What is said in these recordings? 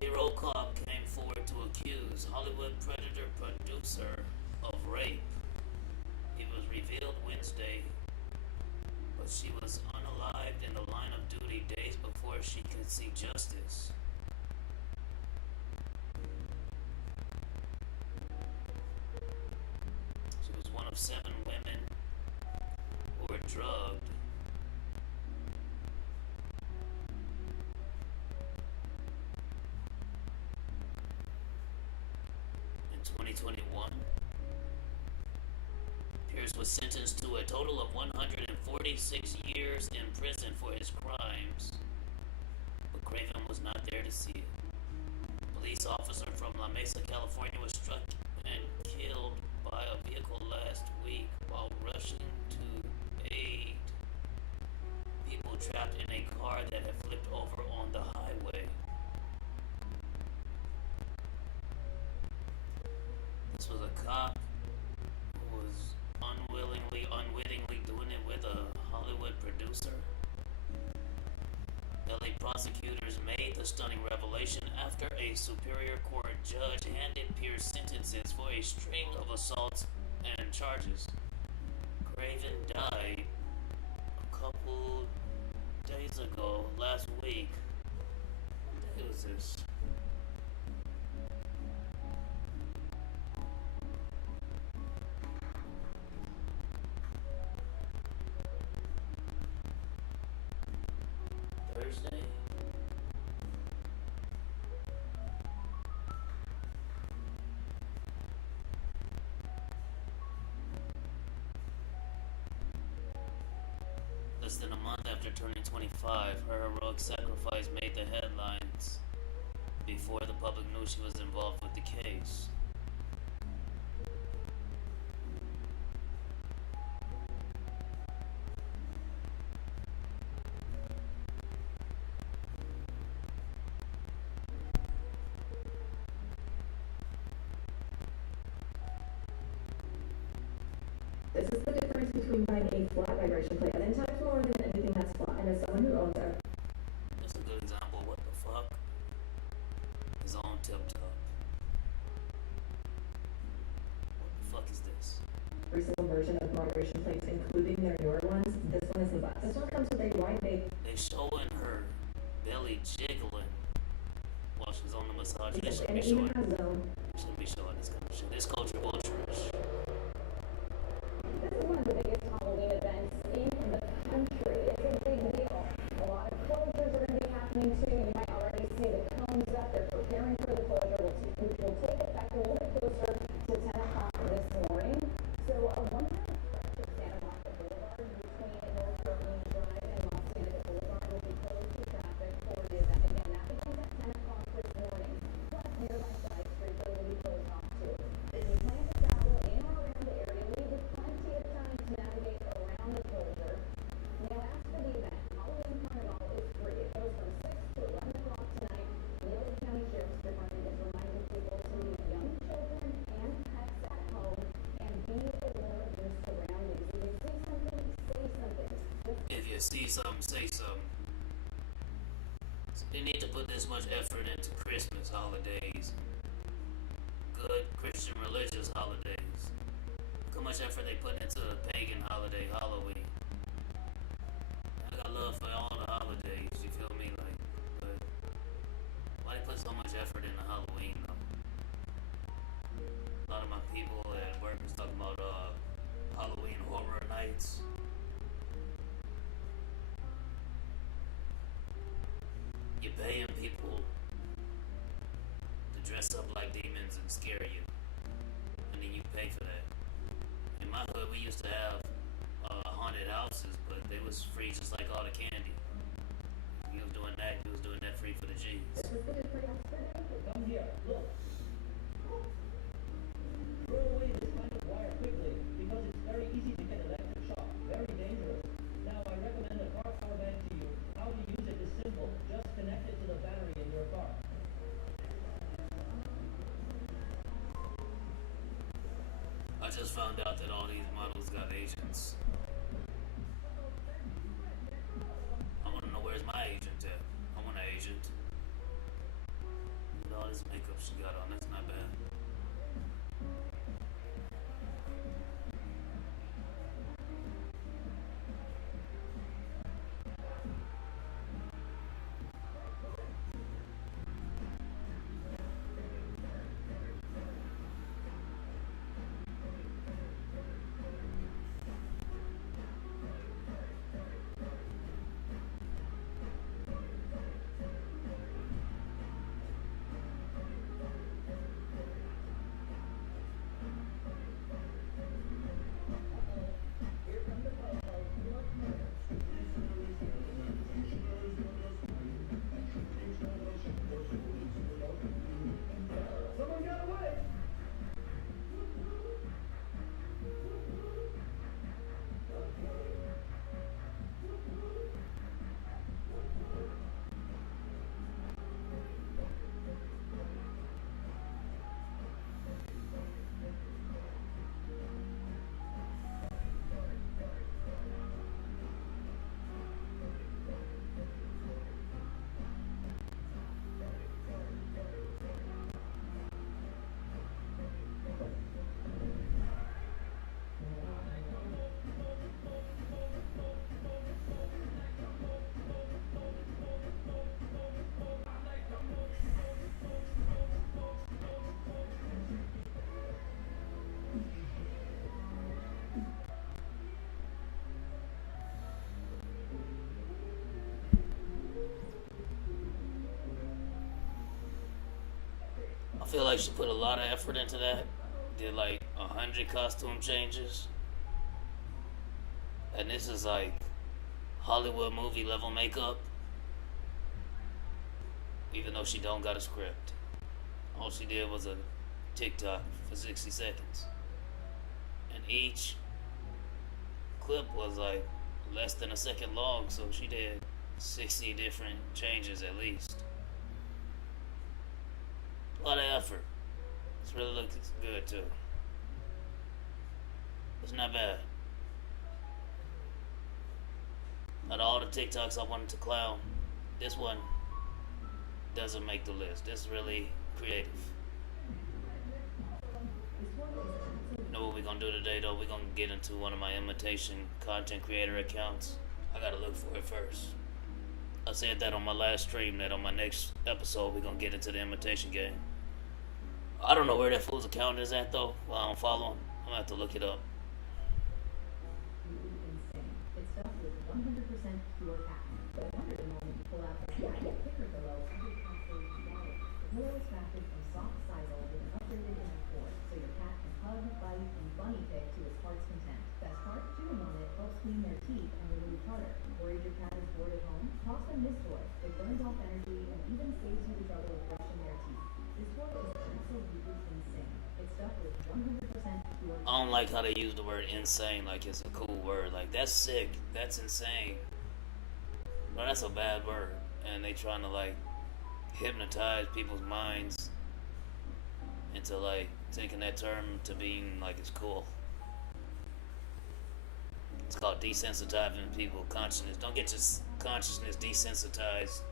Hero cop came forward to accuse Hollywood Predator producer of rape. It was revealed Wednesday, but she was unalived in the line of duty days before she could see justice. She was one of 7 women who were drugged in 2021. Pierce was sentenced to a total of 146 years in prison for his crimes, but Craven was not there to see it. A police officer from La Mesa, California was struck and killed by a vehicle last week while rushing to aid people trapped in a car that had flipped over on the highway. This was a cop who was unwittingly doing it with a Hollywood producer. LA prosecutors made the stunning revelation after a Superior Court judge handed Pierce sentences for a string of assaults and charges. Craven died a couple days ago, last week. What the hell is this? Thursday. Less than a month after turning 25, her heroic sacrifice made the headlines before the public knew she was involved with the case. This is the difference between buying a flat vibration plate at 10 times more than anything that's flat. And as someone who owns a That's a good example. What the fuck is on tip top? What the fuck is this? recent version of moderation plates, including their newer ones, this one is the best. This one comes with a wide base. They showing her belly jiggling while she's on the massage. They Yes, shouldn't and be it even showing. has Shouldn't be showing this kind of shit. This culture vulture-ish. This is one of the biggest Halloween events in the country. It's a big deal. A lot of closures are going to be happening too. You might already see the cones up. They're preparing for the closure, which will take effect a little bit closer to 10 o'clock this morning. So one stretch of Santa Monica Boulevard between North Portland Drive and Los Angeles Boulevard will be closed to traffic for the event. Again, that begins at 10 o'clock this morning. Plus, nearby side streets will be closed off too. If you plan to travel in or around the area, leave with plenty of time to navigate around the closure. Now, as for the event, Halloween Carnival is free. It goes from 6 to 11 o'clock tonight. The Oakland County Sheriff's Department is reminding people to leave young children and pets at home and be aware of your surroundings. If you see something, say something. If you see something, say something. They need to put this much effort into Christmas holidays, good Christian religious holidays. Look how much effort they put into the pagan holiday, Halloween. I got love for all the holidays, you feel me? Like, but why they put so much effort into Halloween though? A lot of my people at work is talking about Halloween horror nights. You're paying people to dress up like demons and scare you, and then you pay for that. In my hood, we used to have haunted houses, but they was free just like all the candy. You was doing that, you was doing that free for the G's. This is the difference. Come here, look. Throw away this kind of wire quickly, because it's very easy to get electric shock. Very dangerous. Now, I recommend a car power bank to you. How to use it is simple. Just connect it to the battery in your car. I just found out that all these models got agents. I want to know where's my agent at. I want an agent. Look at all this makeup she got on. That's not bad. feel like she put a lot of effort into that. Did like 100 costume changes, and this is like Hollywood movie level makeup. Even though she don't got a script, all she did was a TikTok for 60 seconds, and each clip was like less than a second long, so she did 60 different changes at least. A lot of effort. This really looks good too. It's not bad. Out of all the TikToks I wanted to clown, this one doesn't make the list. This is really creative. You know what we're gonna do today though? We're gonna get into one of my imitation content creator accounts. I gotta look for it first. I said that on my last stream that on my next episode we're gonna get into the imitation game. I don't know where that fool's account is at though. Well, I don't follow him. I'm gonna have to look it up. It's stuffed with 100% pure cotton. But I wonder the moment you pull out this thicker pillow, every capsule you got it. The pillow is crafted from soft sisal with an upgraded inner core, so your cat can hug, bite, and bunny pick to its heart's content. Best part, chewing on it helps clean their teeth and remove tartar. Worried your cat is bored at home? Toss them this toy. It burns off energy and even saves you the trouble of brushing their teeth. This toy is absolutely insane. It's stuffed with 100% pure. I don't like how they use the word insane like it's a cool word. Like, that's sick. That's insane. No, that's a bad word. And they trying to, like, hypnotize people's minds into, like, taking that term to being, like, it's cool. It's called desensitizing people's consciousness. Don't get your consciousness desensitized.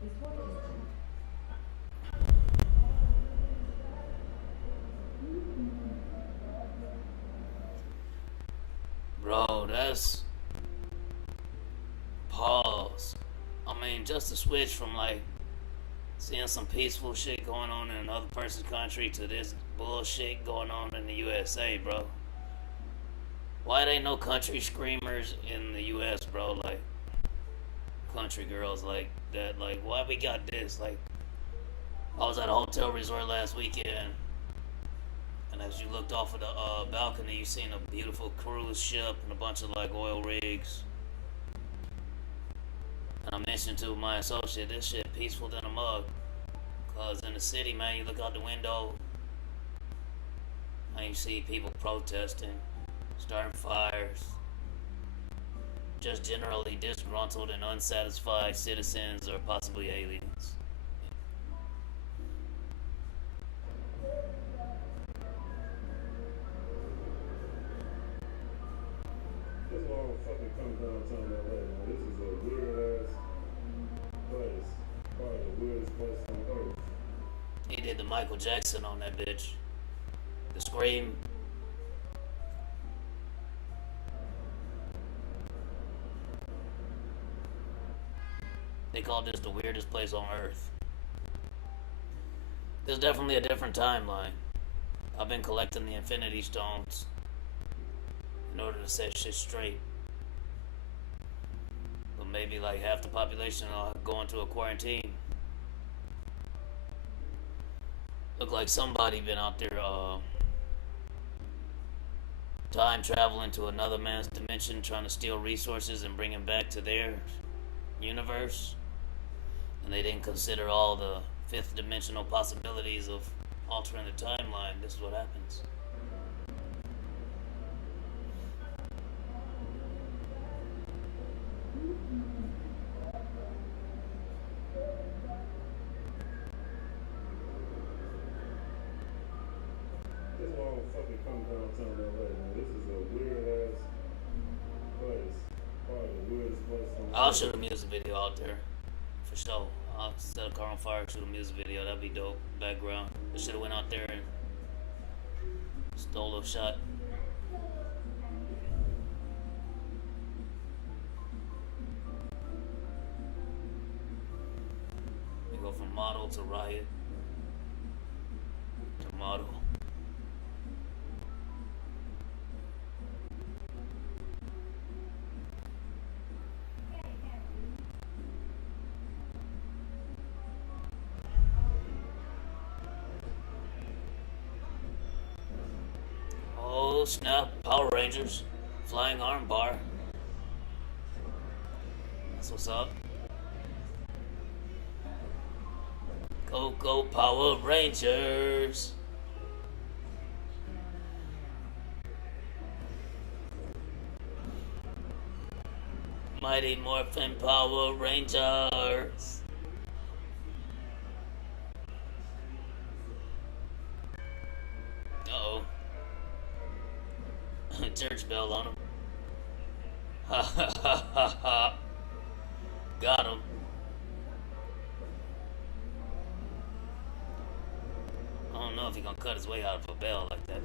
This toy is Bro, that's pause. I mean, just to switch from like seeing some peaceful shit going on in another person's country to this bullshit going on in the USA, bro. Why there ain't no country screamers in the US, bro? Like country girls like that. Like, why we got this? Like, I was at a hotel resort last weekend, and as you looked off of the balcony, you seen a beautiful cruise ship and a bunch of like oil rigs. And I mentioned to my associate, this shit peaceful than a mug. Cause in the city, man, you look out the window and you see people protesting, starting fires, just generally disgruntled and unsatisfied citizens or possibly aliens. come downtown LA, man. This is a weird ass place. Probably the weirdest place on earth. He did the Michael Jackson on that bitch. The scream. They called this the weirdest place on earth. There's definitely a different timeline. I've been collecting the Infinity Stones in order to set shit straight. But maybe like half the population will go into a quarantine. Look like somebody been out there time traveling to another man's dimension, trying to steal resources and bring them back to their universe. And they didn't consider all the fifth dimensional possibilities of altering the timeline. This is what happens. This is why I don't fucking come downtown LA, man. This is a weird ass place. Probably the weirdest place on I'll earth. shoot a music video out there. For sure. I'll set a car on fire, shoot a music video. That'd be dope. Background. I should have went out there and stole a shot. We go from model to riot to model. Oh snap, Power Rangers. Flying armbar. That's what's up. Go Power Rangers. Mighty Morphin Power Rangers. Uh-oh. Church bell on him. Ha ha ha ha ha. Got him. I don't know if he's gonna cut his way out of a bell like that.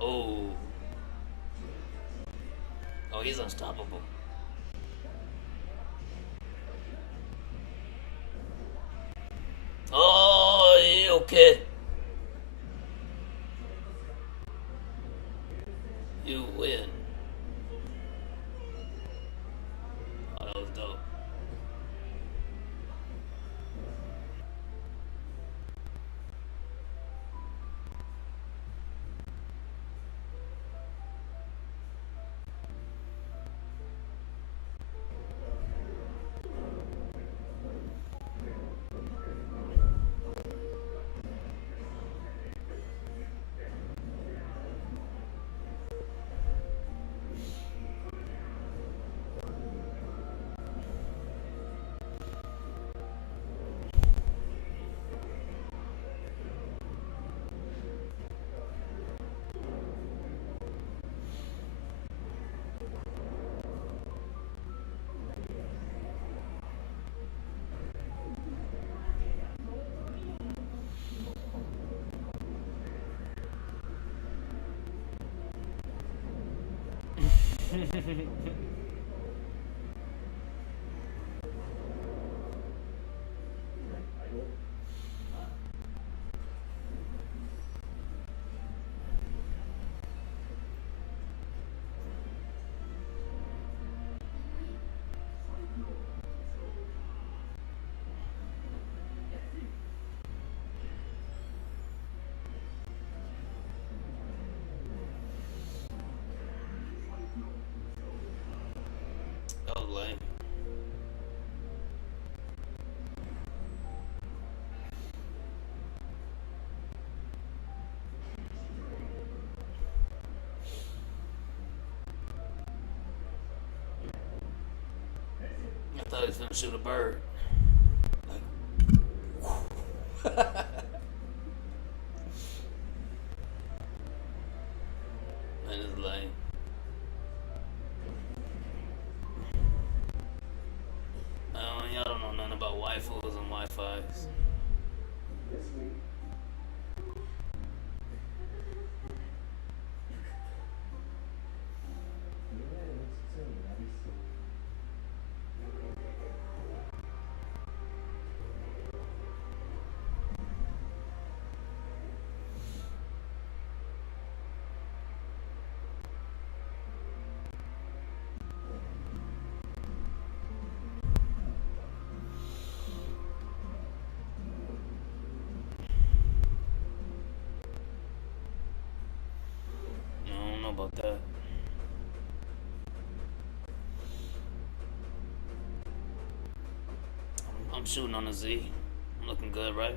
Oh. Oh, he's unstoppable. Oh, yeah, okay. You win. Oh, that was dope. That was lame. I thought he was gonna shoot a bird. Like, man, this is lame. Wi-Fi's. This week. Yeah, what's it saying? I be sick. I don't know about that. I'm shooting on a Z. I'm looking good, right?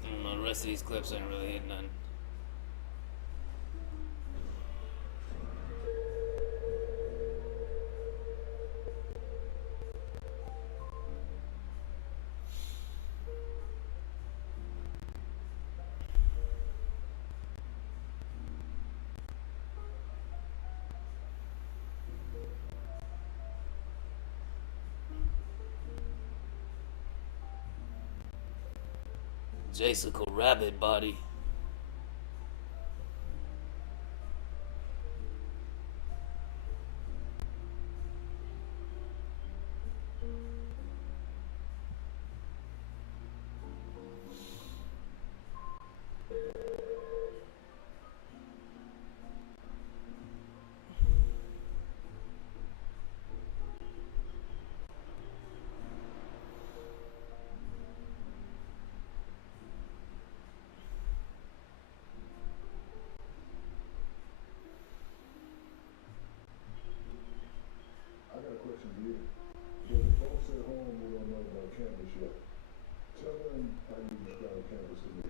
I don't know, the rest of these clips ain't really hitting nothing. Jessica Rabbit body. I got a question for you. For the folks at home who don't know about campus yet, tell them how you describe campus to me.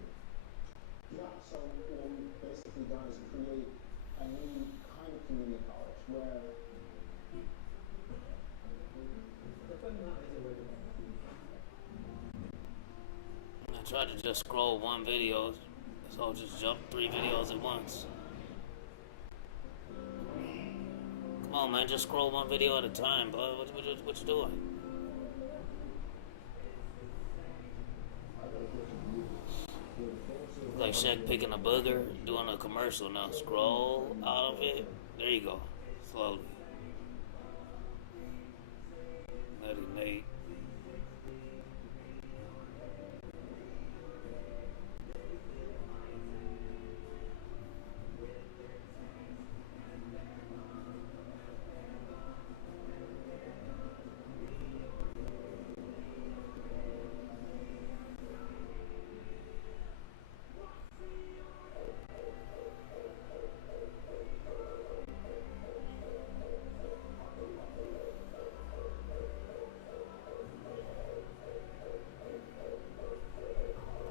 Yeah, so what we've basically done is create a new kind of community college where I tried to just scroll one video, so I'll just jump 3 videos at once. Come on, man, just scroll one video at a time, bud. What you doing? I got a question for you. For the folks at Like home Shaq picking a booger, doing a commercial now. Scroll out of it. There you go. Slowly. Let it mate.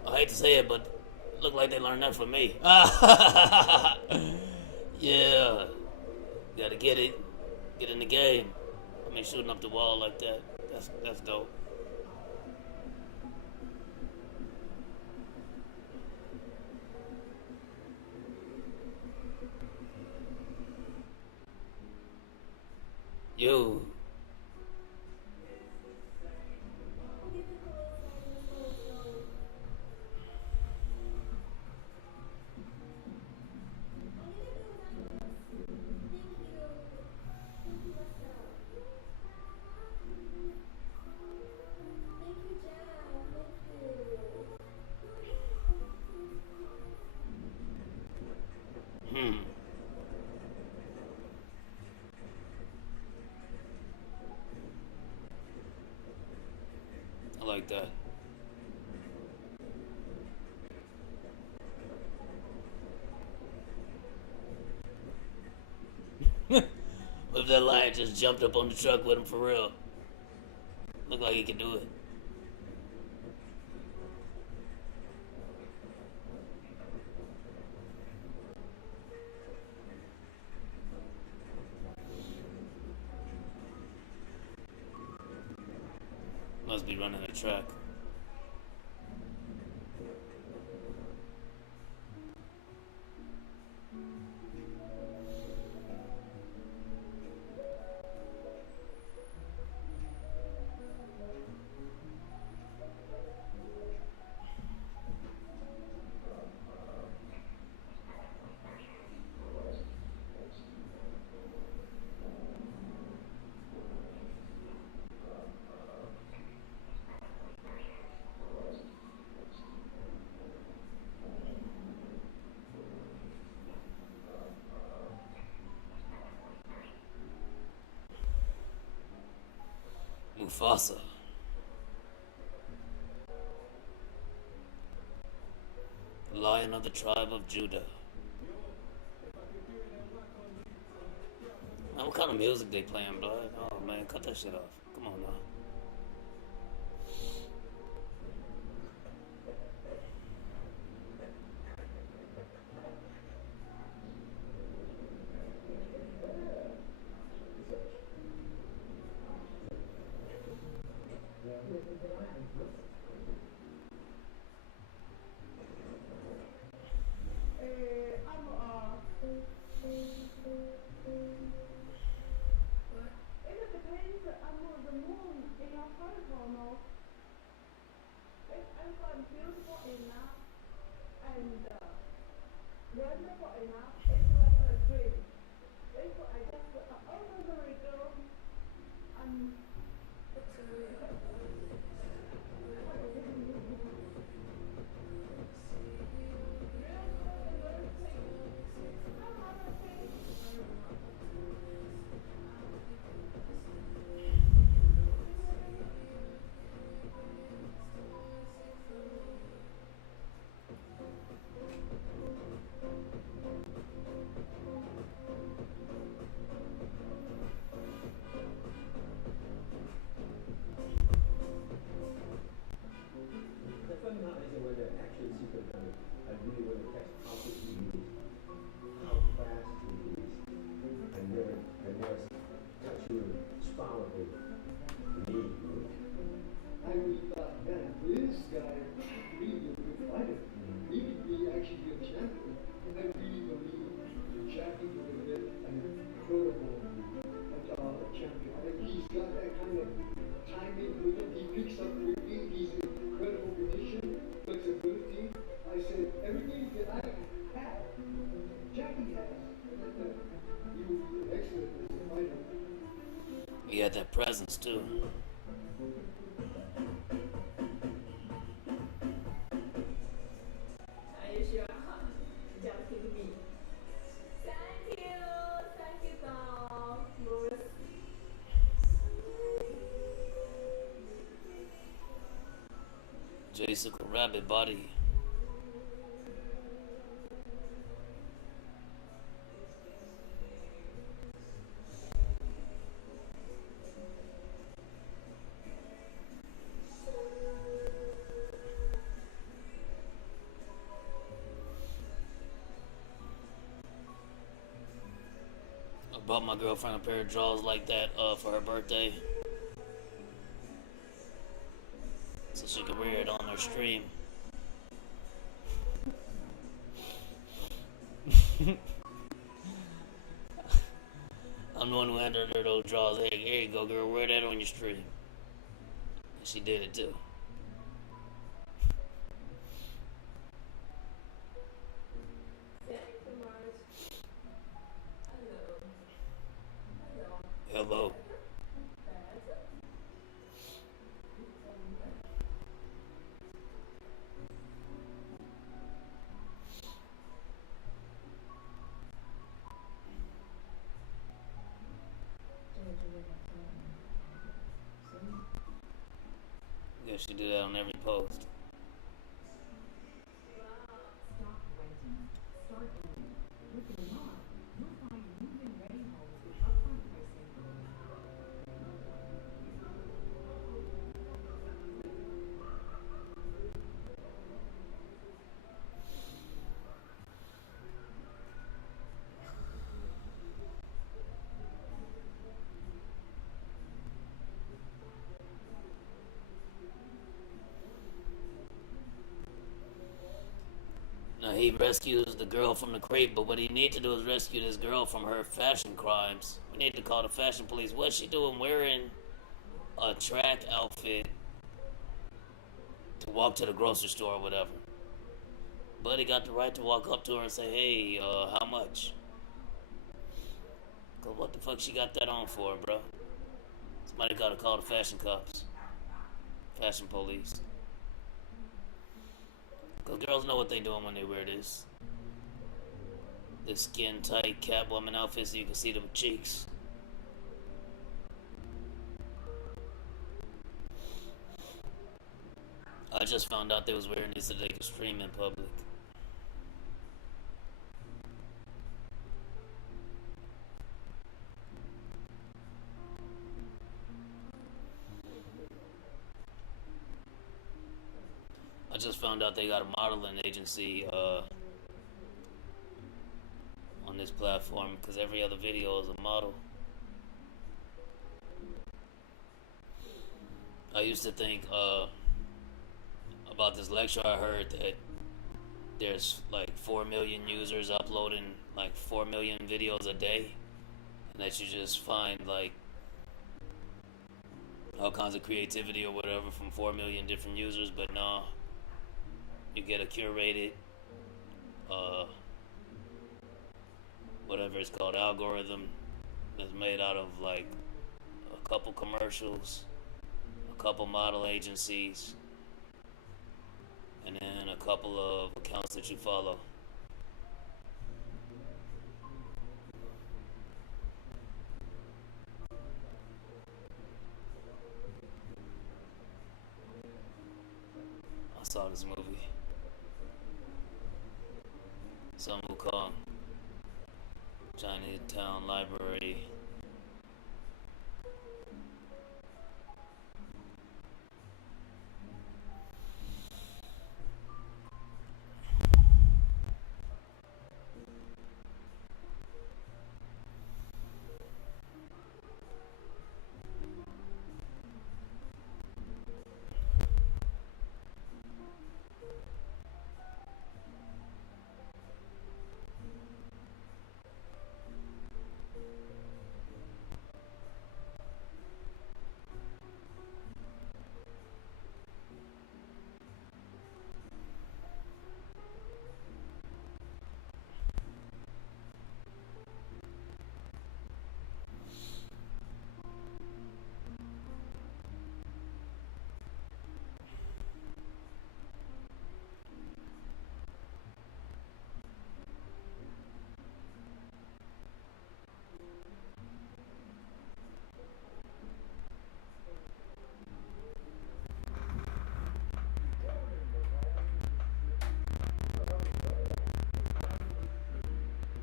I hate to say it, but look like they learned that from me. Yeah, gotta get it, get in the game. I mean, shooting up the wall like that. That's dope. Yo. Hmm. like that. What if that lion just jumped up on the truck with him for real? Look like he can do it. Must be running a track. Mufasa. Lion of the tribe of Judah. Man, what kind of music they playing, blood? Oh man, cut that shit off. Come on now. It depends. I'm on the moon in your protocol mode. If I'm beautiful enough and wonderful enough, it's like a dream. If I just ordinary girl, I'm The funny part is when the action sequence comes, I really want to test how quick he is, how fast he is. I never touch your spine of him. Me, I really thought, man, this guy really be a good fighter. He could be actually be a champion. I really believe Jackie would have been an incredible champion. And he's got that kind of timing with him. He picks up quickly. He's in incredible condition, flexibility. I said, everything that I have, Jackie has. And I thought he would be excellent as a fighter. He had that presence too. Are you sure? Just hit me. Thank you, Tom. Bruce. Jason Rabbit body. I bought my girlfriend a pair of drawers like that for her birthday, so she could wear it on her stream. I'm the one who handed her those drawers. Hey, here you go, girl. Wear that on your stream. And she did it too. Thank you so much. Hello. Hello. Yeah, Yeah, she do that on every post. Stop renting. Start owning. With Lennar, you'll find move-in ready homes with upfront pricing. Now he rescues the girl from the crate, but what he needs to do is rescue this girl from her fashion crimes. We need to call the fashion police. What's she doing wearing a track outfit to walk to the grocery store or whatever? But he got the right to walk up to her and say, hey, how much? Cause what the fuck she got that on for, bro? Somebody gotta call the fashion cops. Fashion police. Cause girls know what they doing when they wear this. This skin tight Catwoman outfit so you can see them cheeks. I just found out they was wearing these so they could stream in public. I just found out they got a modeling agency on this platform because every other video is a model. I used to think about this lecture I heard that there's like 4 million users uploading like 4 million videos a day, and that you just find like all kinds of creativity or whatever from 4 million different users, but no, you get a curated whatever it's called algorithm that's made out of like a couple commercials, a couple model agencies, and then a couple of accounts that you follow. I saw this movie. Some will call Chinatown Library.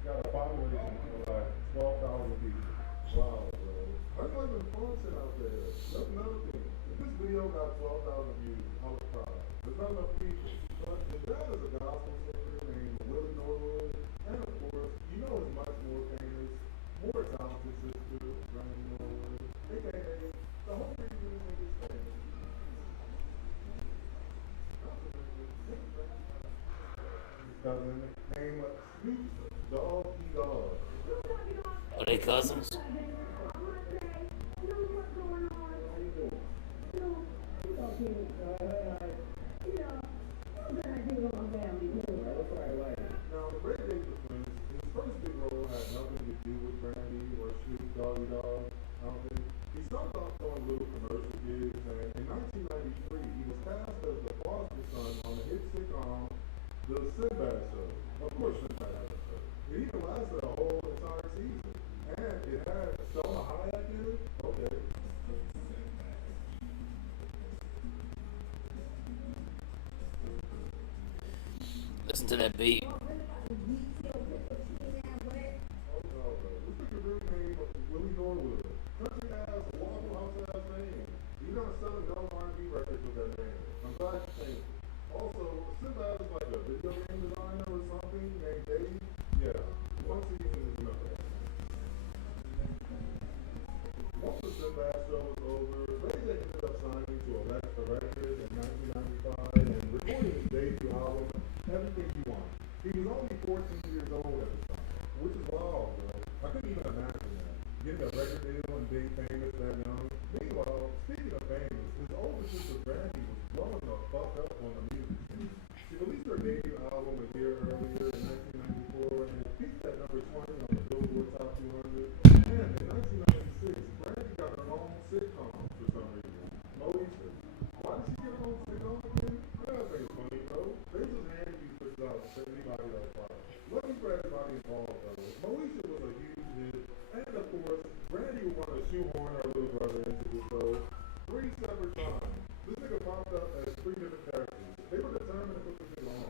Got a population of like 12,000 people. Wow, bro. That's like been fun out there. That's another thing. If this video got 12,000 views, I was proud. There's not enough people. But his dad is a gospel singer named Willie Norwood. And of course, you know his much more famous, more talented sister, Brandy Norwood. AKA the whole reason this nigga's famous. Cousin named Snoop Doggy Dogg. Are they cousins? Now, the Red Baker twins, his first big role had nothing to do with Brandy or Snoop Doggy Dogg. I don't think. He started off doing little commercial gigs, and in 1993, he was cast as the foster son on the hit sitcom The Sinbad Show. Of course, Sinbad had a show. It even lasted a whole entire season. And it had Selma Hayek in it. Okay. listen to that beat. Oh no, bro. This nigga really named Willie Norwood. Country ass, Waffle House ass name. You gotta sell no R&B records with that name. I'm glad you think. Also, Sinbad is like a video game designer or something named Dave. Yeah, one season is enough. Once the Sinbad show was over, Ray J ended up signing to Elektra Records in 1995 and recording his debut album, Everything You Want. He was only 14 years old at the time, which is wild, bro. I couldn't even imagine that. Getting a record deal and being famous that young. Meanwhile, speaking of famous, his older sister Brandy was blowing the fuck up on the music scene. She released her debut album a year earlier in 1994 and it peaked at number 20 on the Billboard Top 200. And in 1996, Brandy got her own sitcom for some reason. Moesha. Why did she get her own sitcom again? That ain't funny, bro. They just hand you for jobs to anybody else fired. Lucky for everybody involved, though. Moesha was a huge hit. And of course, Brandy would want to shoehorn her little brother into the show 3 separate times. This nigga popped up as 3 different characters. They were determined to put this nigga on.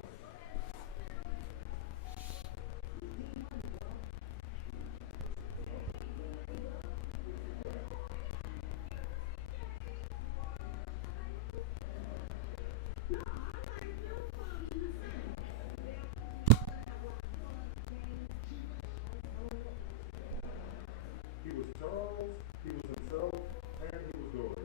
He was Charles, he was himself, and he was Dory.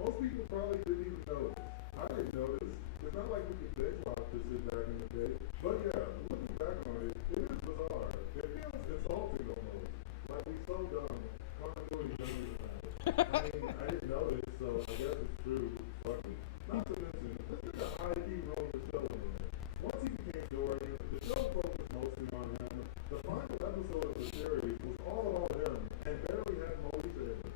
Most people probably didn't even notice. I didn't notice. It's not like we could binge watch this shit back in the day. But yeah, looking back on it, it is bizarre. It feels insulting almost. Like we so dumb. Continuity doesn't even matter. I mean, I didn't notice, so I guess it's true. Fuck it. Not to mention, this is a high key role in the show in there. Once he became Dorian, the show focused mostly on him. The final episode of the series was all about him and barely had Moesha in it.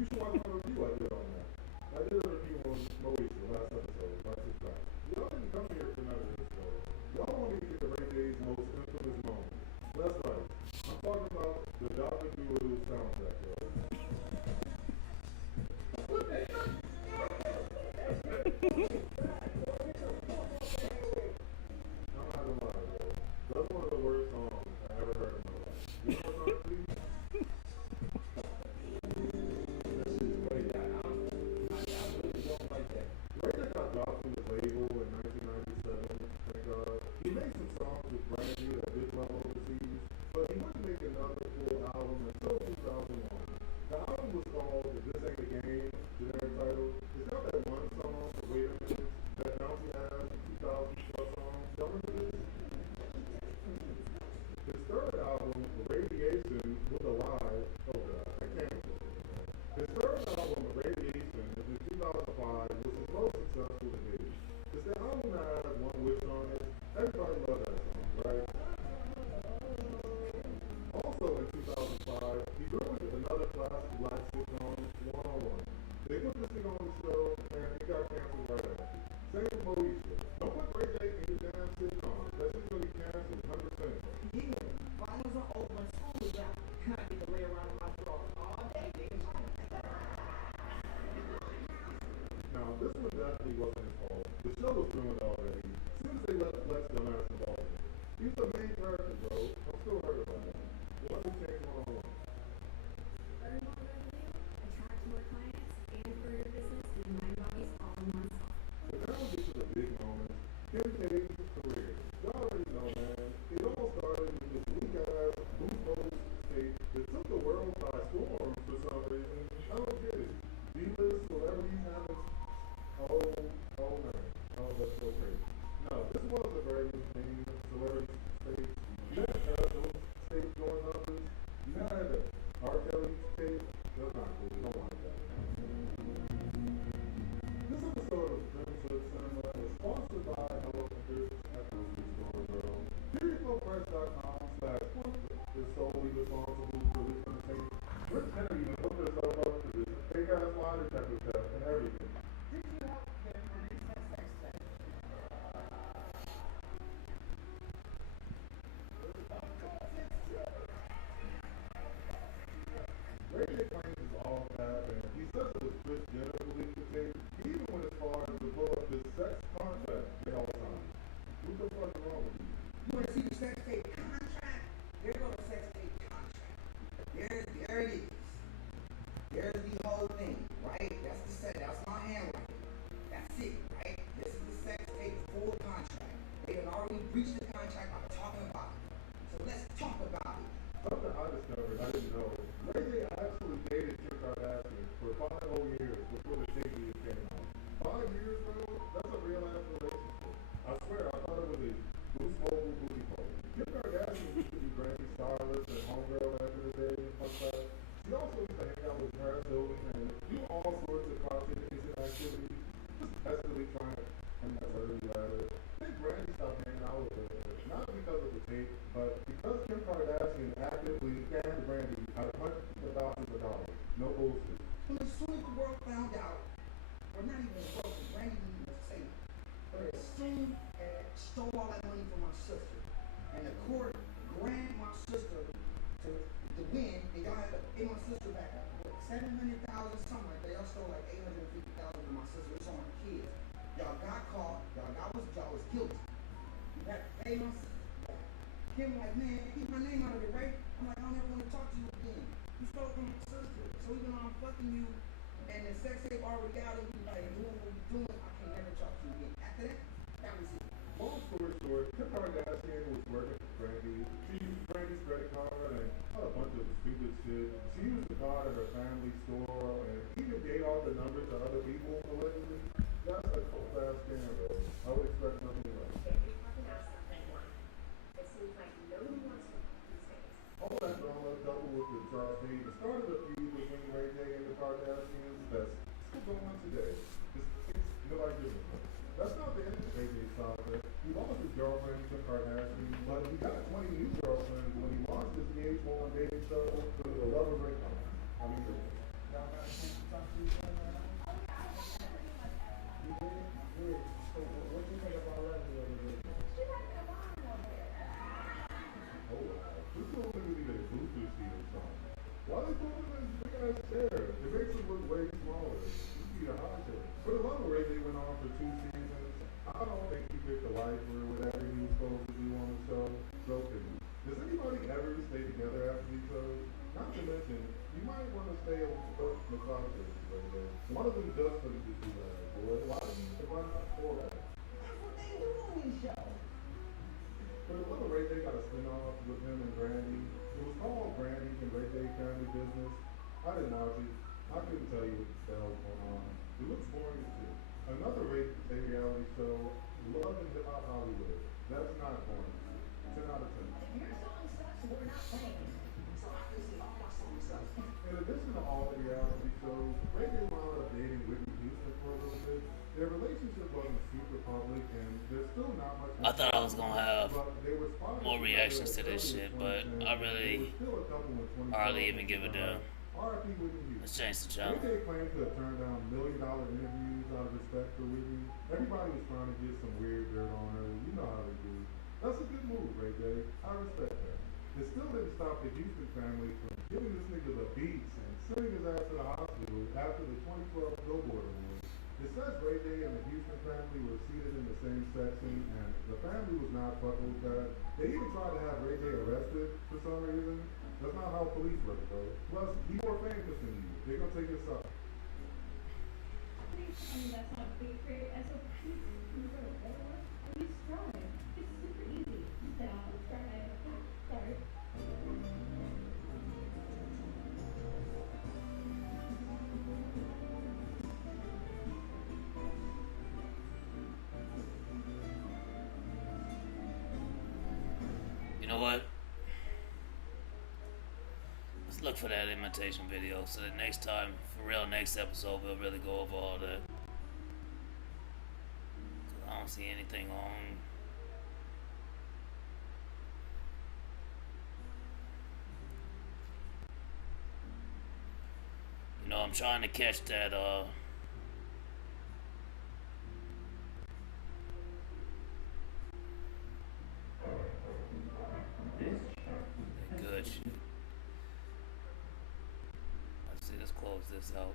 You should watch my review I did on that. I did a review on Moesha last episode. Watch this back. Y'all didn't come here for none of this show. Y'all want me to get the Ray J's most infamous moment. That's right. I'm talking about the Dr. Doolittle soundtrack, yo. I'm not gonna lie, bro. That's one of the worst songs I ever heard in my life. You know what I'm saying? Ray J got dropped from his label in 1997, thank God. He made some songs with Brandy that did well overseas, but he wouldn't make another full album until 2001. The album was called This Ain't a Game, generic title. It's got that one song, Wait a Minute, that Bounty has 2,000 plus songs. Y'all remember this? His third album, Radiation, was a live. Oh God, I can't. His third album, Radiation, in 2005, was his most successful to date. It's the album that has One Wish on it. Everybody loves that song, right? Also in 2005, he ruined another classic black sitcom, One on One. They put this thing on the show, and it got canceled right after. Same with Moesha. Don't put Ray J in your damn sitcom. That shit's gonna be canceled, 100%. Finals are over, school is out. I get to lay around in my drawers all day, baby. Now, this one definitely wasn't his fault. The show was ruined already. As soon as they let Lex Dumbass involved in it. He was the main character, bro. I'm still hurt about that. What would change One on One? Earn more revenue, attract more clients, and grow your business with Mind Bodies all in one spot. But now we get to the big moment. Kim K's career. Y'all already know, man. It all started with this weak-ass, loose-hose tape that took the world by storm for some reason. I don't get it. Divas, celebrities having... Oh man. Oh, that's so crazy. No, this was a very new thing. Celebrity tape. You had those tapes going numbers. You had R. Kelly tape. That's not cool. We don't like that. This episode of Crimson Cinema is sponsored by Elephant Fish at Grocery Store Girl. PeriodFlowFresh.com/sponsor is solely responsible for this entertainment. Rich Henry even hooked herself up to this fake-ass lie detector test and everything. Did you help him release that sex tape? Ray J claims it's all bad, and he says it was Chris Jenner who leaked the tape. He even went as far as to pull up this sex contract they all signed. Who the fuck and homegirl back in the day, fun fact. She also used to hang out with Paris Hilton and do all sorts of content activities, just desperately trying to climb that learning ladder. I think Brandy stopped hanging out with her, not because of the tape, but because Kim Kardashian actively scammed Brandy out of hundreds of thousands of dollars. No bullshit. Well, as soon as the world found out, or not even the world, because Brandy didn't even say it, but as soon as stole all that money from my sister, and the court granted my sister to win, and y'all had to pay my sister back, what, 700,000 something like that. Y'all stole like 850,000 from my sister. It's on my kids. Y'all got caught. Y'all was guilty. You had to pay my sister back. Kim like, man, keep my name out of it, right? I'm like, I don't ever want to talk to you again. You stole from my sister. So even though I'm fucking you, and the sex tape already out, and we like doing what we doing, I can never talk to you again. After that, that was it. Long story short, Kim Kardashian was working for Brandy. She used Brandy's credit card and a bunch of stupid shit. She used the card at her family store and even gave out the numbers to other people allegedly. That's a cold ass scam, though. I would expect nothing less. If you're fucking out something one, it seems like nobody wants to these days. All that drama coupled with the Charles Hayden started a feud between Ray J and the Kardashians that's still going on today. It's nobody gives a fuck. That's not the end of Ray J's saga. He lost his girlfriend, Kim Kardashian, but he got 20 new girlfriends when he launched his VH1 dating show to the Love of Ray. I mean, Y'all got a chance to talk to each other right now? You did? Good. So what you think about Lovey over there? oh wow. This little nigga need a booster seat or something. Why they put him in this big ass chair? It makes him look way smaller. You need a high chair. For the Love of Ray, they went on for 2 seasons. I don't think he picked a wife or whatever he was supposed to do on the show. Joking. Does anybody ever stay together after these shows? Not to mention, you might want to stay on the closet. One of them just finished too bad, boy. Why not for that? That's what they do on these shows. For the Little Ray J got a spin-off with him and Brandy. It was called Brandy and Ray J Family Business. I didn't watch it. I couldn't tell you what the hell was going on. It looks boring as shit. Another Ray J reality show, Love and Hip Hop Hollywood. That's not boring. 10 out of 10. If your song sucks, we're not playing. So obviously all my songs suck. In addition to all the reality shows, Ray J wound up dating Whitney Houston for a little bit. Their relationship wasn't super public, and there's still not much. I thought I was gonna have but they were spotted more together reactions to early this in shit, but 2010, I and really they were still a couple in 2012 hardly even give a damn. R.I.P. Whitney Houston. Let's change the Ray channel. J claimed to have turned down $1 million interviews out of respect for Whitney. Everybody was trying to get some weird dirt on her. You know how they do. That's a good move, Ray J. I respect that. It still didn't stop the Houston family from giving this nigga the beats and sending his ass to the hospital after the 2012 Billboard Awards. It says Ray J and the Houston family were seated in the same section, and the family was not fucking with that. They even tried to have Ray J arrested for some reason. That's not how police work, bro. Plus, he's more famous than you. They're gonna take his side. Please tell me that's not big creative SOP. You strive. It's super easy. Strive. Sorry. You know what? Let's look for that imitation video so that next time, for real, next episode, we'll really go over all that. 'Cause I don't see anything on. You know, I'm trying to catch that, that good shit. Let's see, let's close this out.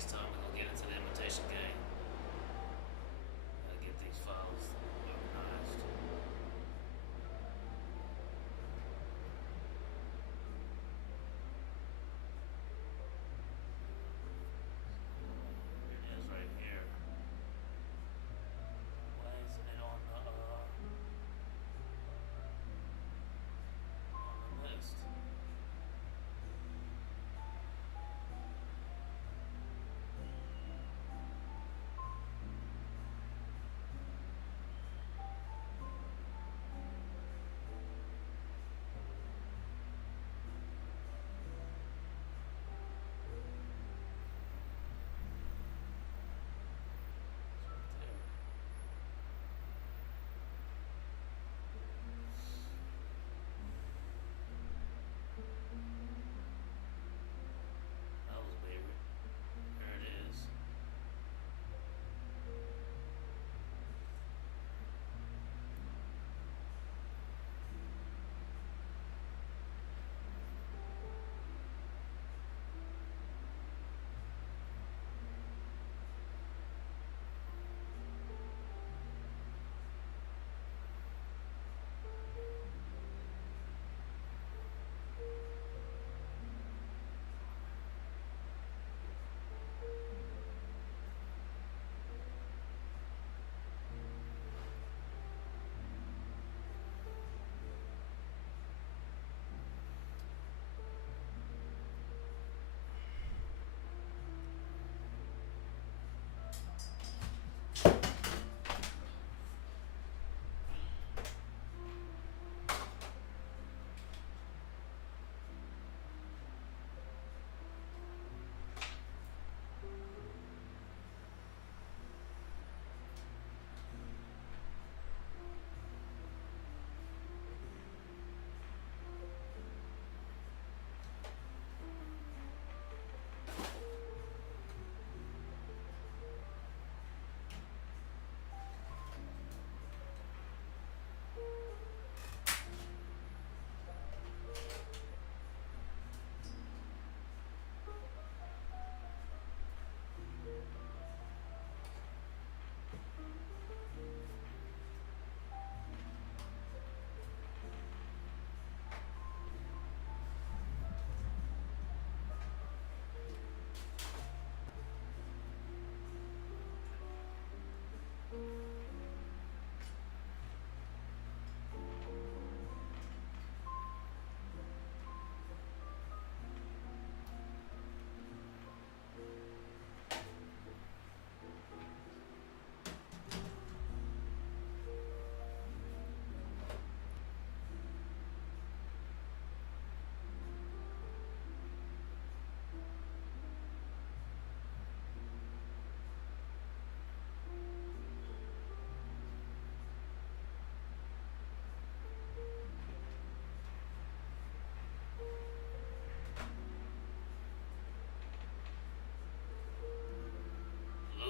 next time we're gonna get into the imitation game. Gotta get these files organized. Here it is right here. Why isn't it on the list? That was weird. There it is.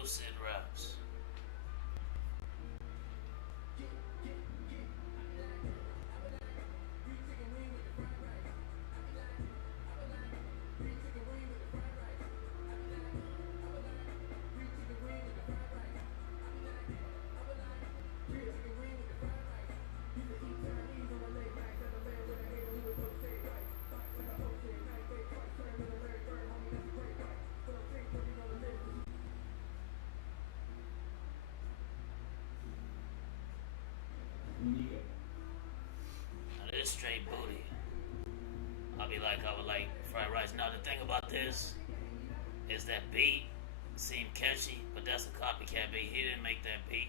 Lucid Raps. Now this straight booty. I would like fried rice. Now the thing about this is that beat seemed catchy, but that's a copycat beat. He didn't make that beat.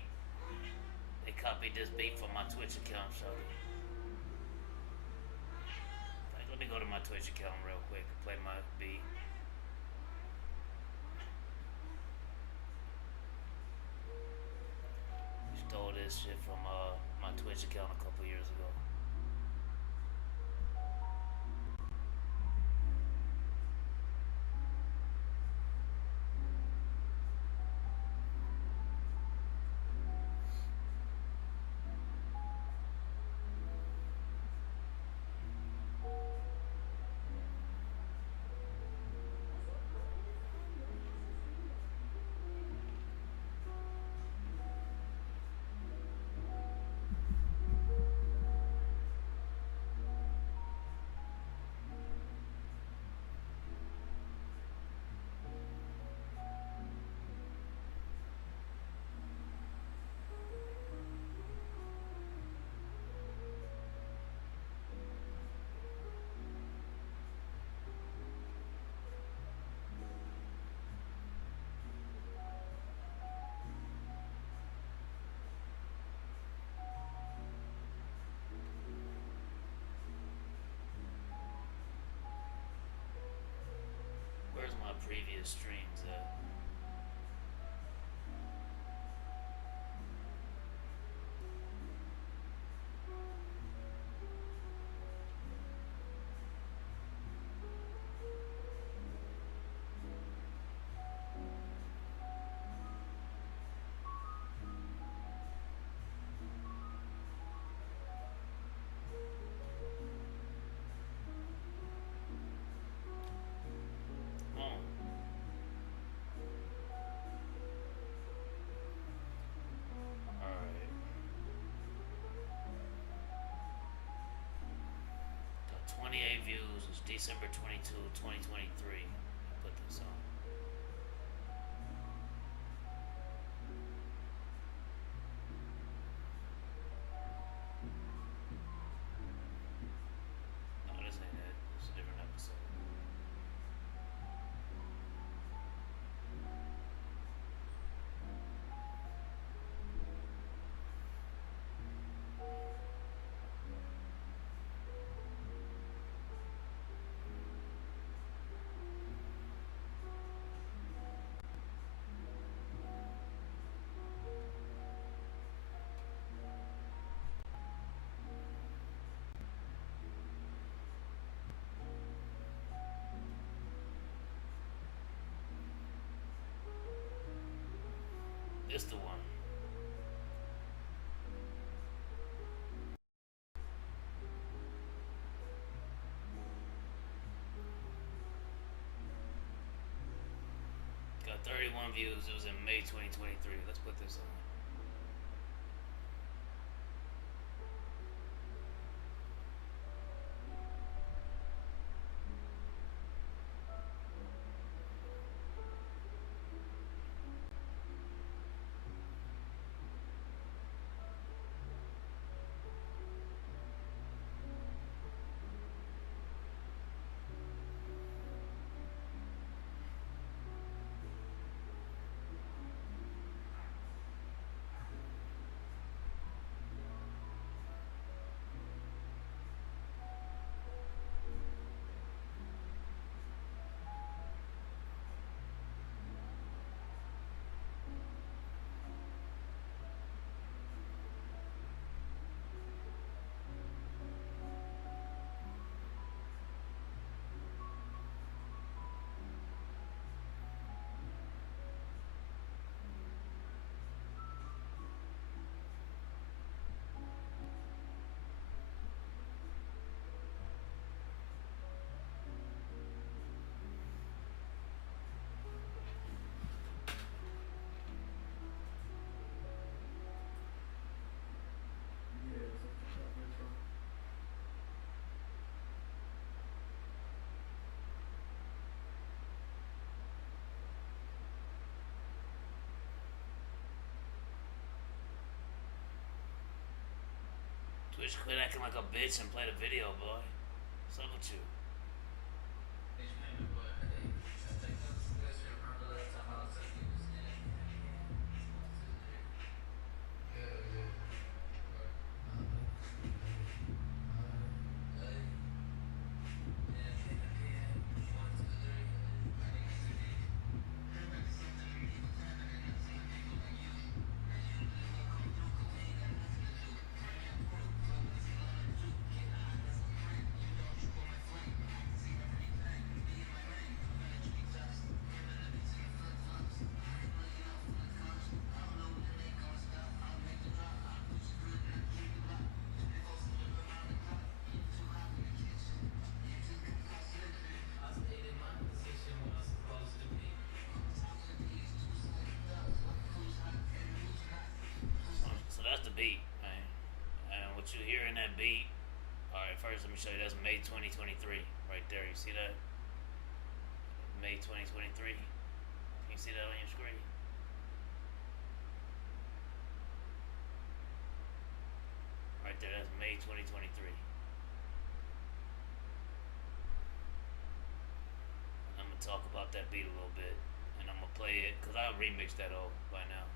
They copied this beat from my Twitch account, so let me go to my Twitch account real quick and play my beat. Stole this shit from my Twitch account a couple years ago. December 22, 2023. Put this on. No, this ain't it. It's a different episode. This the one. Got 31 views. It was in May 2023. Let's put this on. Twitch, quit acting like a bitch and play the video, boy. What's up with you? So that's the beat, right? And what you hear in that beat, alright, first let me show you, that's May 2023, right there. You see that? May 2023. Can you see that on your screen? Right there, that's May 2023. I'm gonna talk about that beat a little bit, and I'm gonna play it, because I'll remix that all by now.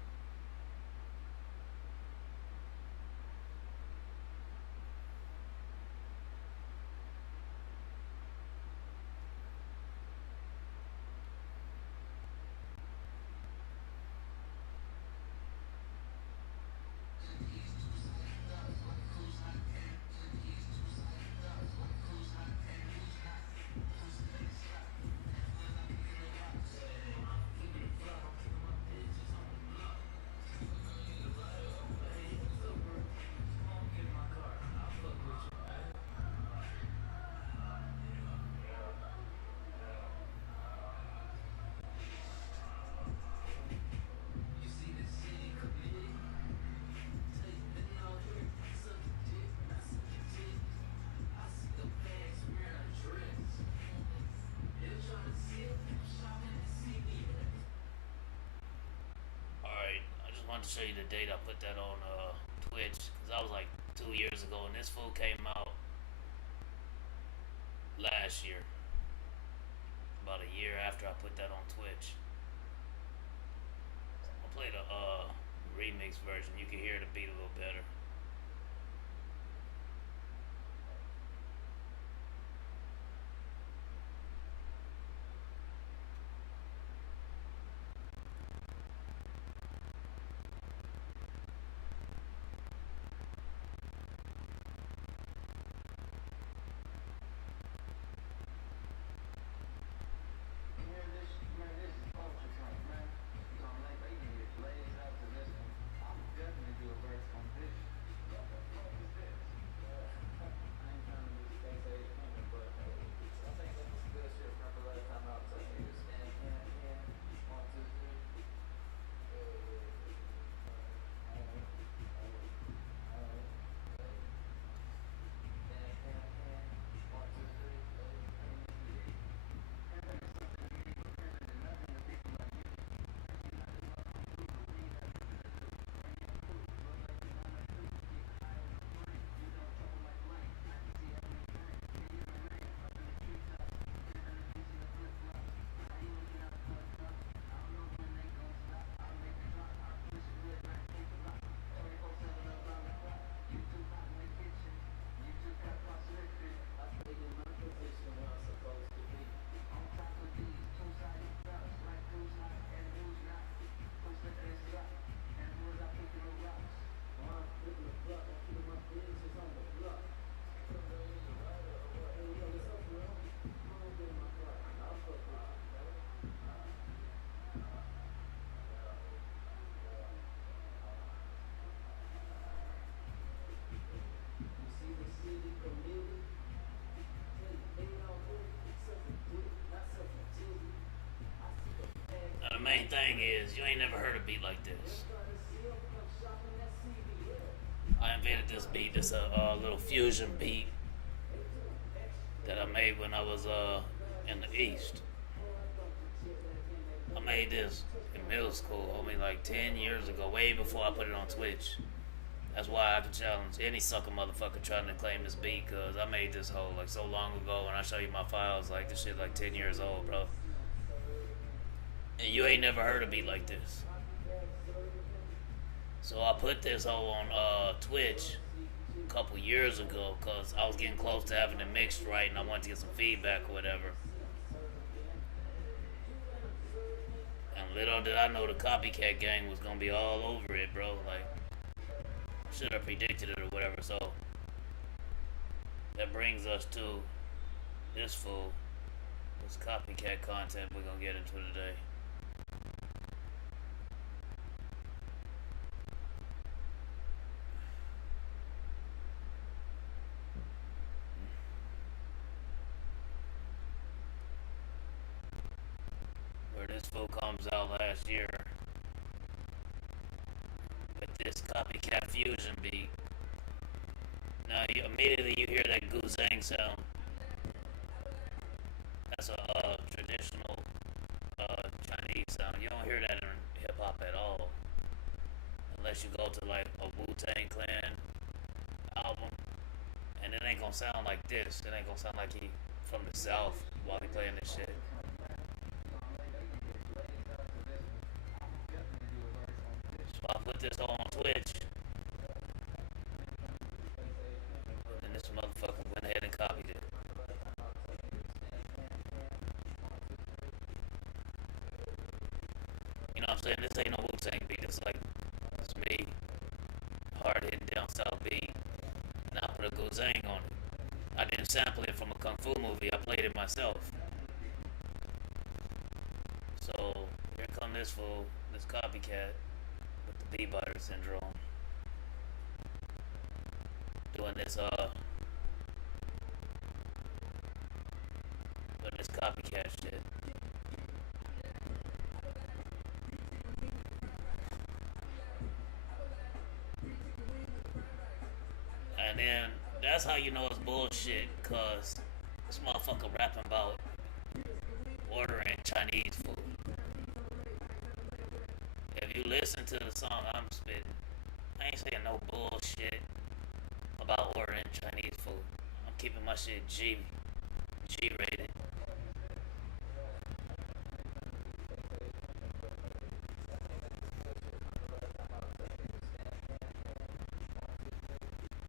wanted to show you the date I put that on Twitch because that was like 2 years ago, and this fool came out last year, about a year after I put that on Twitch. I'll play the remix version. You can hear the beat a little better. Now the main thing is you ain't never heard a beat like this. I invented this beat. This a little fusion beat that I made when I was in the East. I made this in middle school, I mean like 10 years ago, way before I put it on Twitch. That's why I can challenge any sucker motherfucker trying to claim this beat, cause I made this whole like so long ago. When I show you my files, like this shit like 10 years old, bro. And you ain't never heard a beat like this. So I put this whole on Twitch a couple years ago, cause I was getting close to having it mixed right, and I wanted to get some feedback or whatever. And little did I know the copycat gang was gonna be all over it, bro. Like, should have predicted it or whatever. So that brings us to this fool, this copycat content we're gonna get into today. Where this fool comes out last year with this copycat fusion beat. Now immediately you hear that guzang sound. That's a traditional Chinese sound. You don't hear that in hip hop at all, unless you go to like a Wu-Tang Clan album, and it ain't gonna sound like this. It ain't gonna sound like he from the South while he playing this shit. So I put this on Twitch, and this motherfucker went ahead and copied it. You know what I'm saying? This ain't no Wu-Tang beat. It's like, it's me, hard hitting down south beat, and I put a guzang on it. I didn't sample it from a kung fu movie. I played it myself. So here come this fool, this copycat with the bee-biter syndrome, doing this copycat shit. And then that's how you know it's bullshit, cause this motherfucker rapping about ordering Chinese food. If you listen to the song I'm spitting, I ain't saying no bullshit about ordering Chinese food. I'm keeping my shit G rated.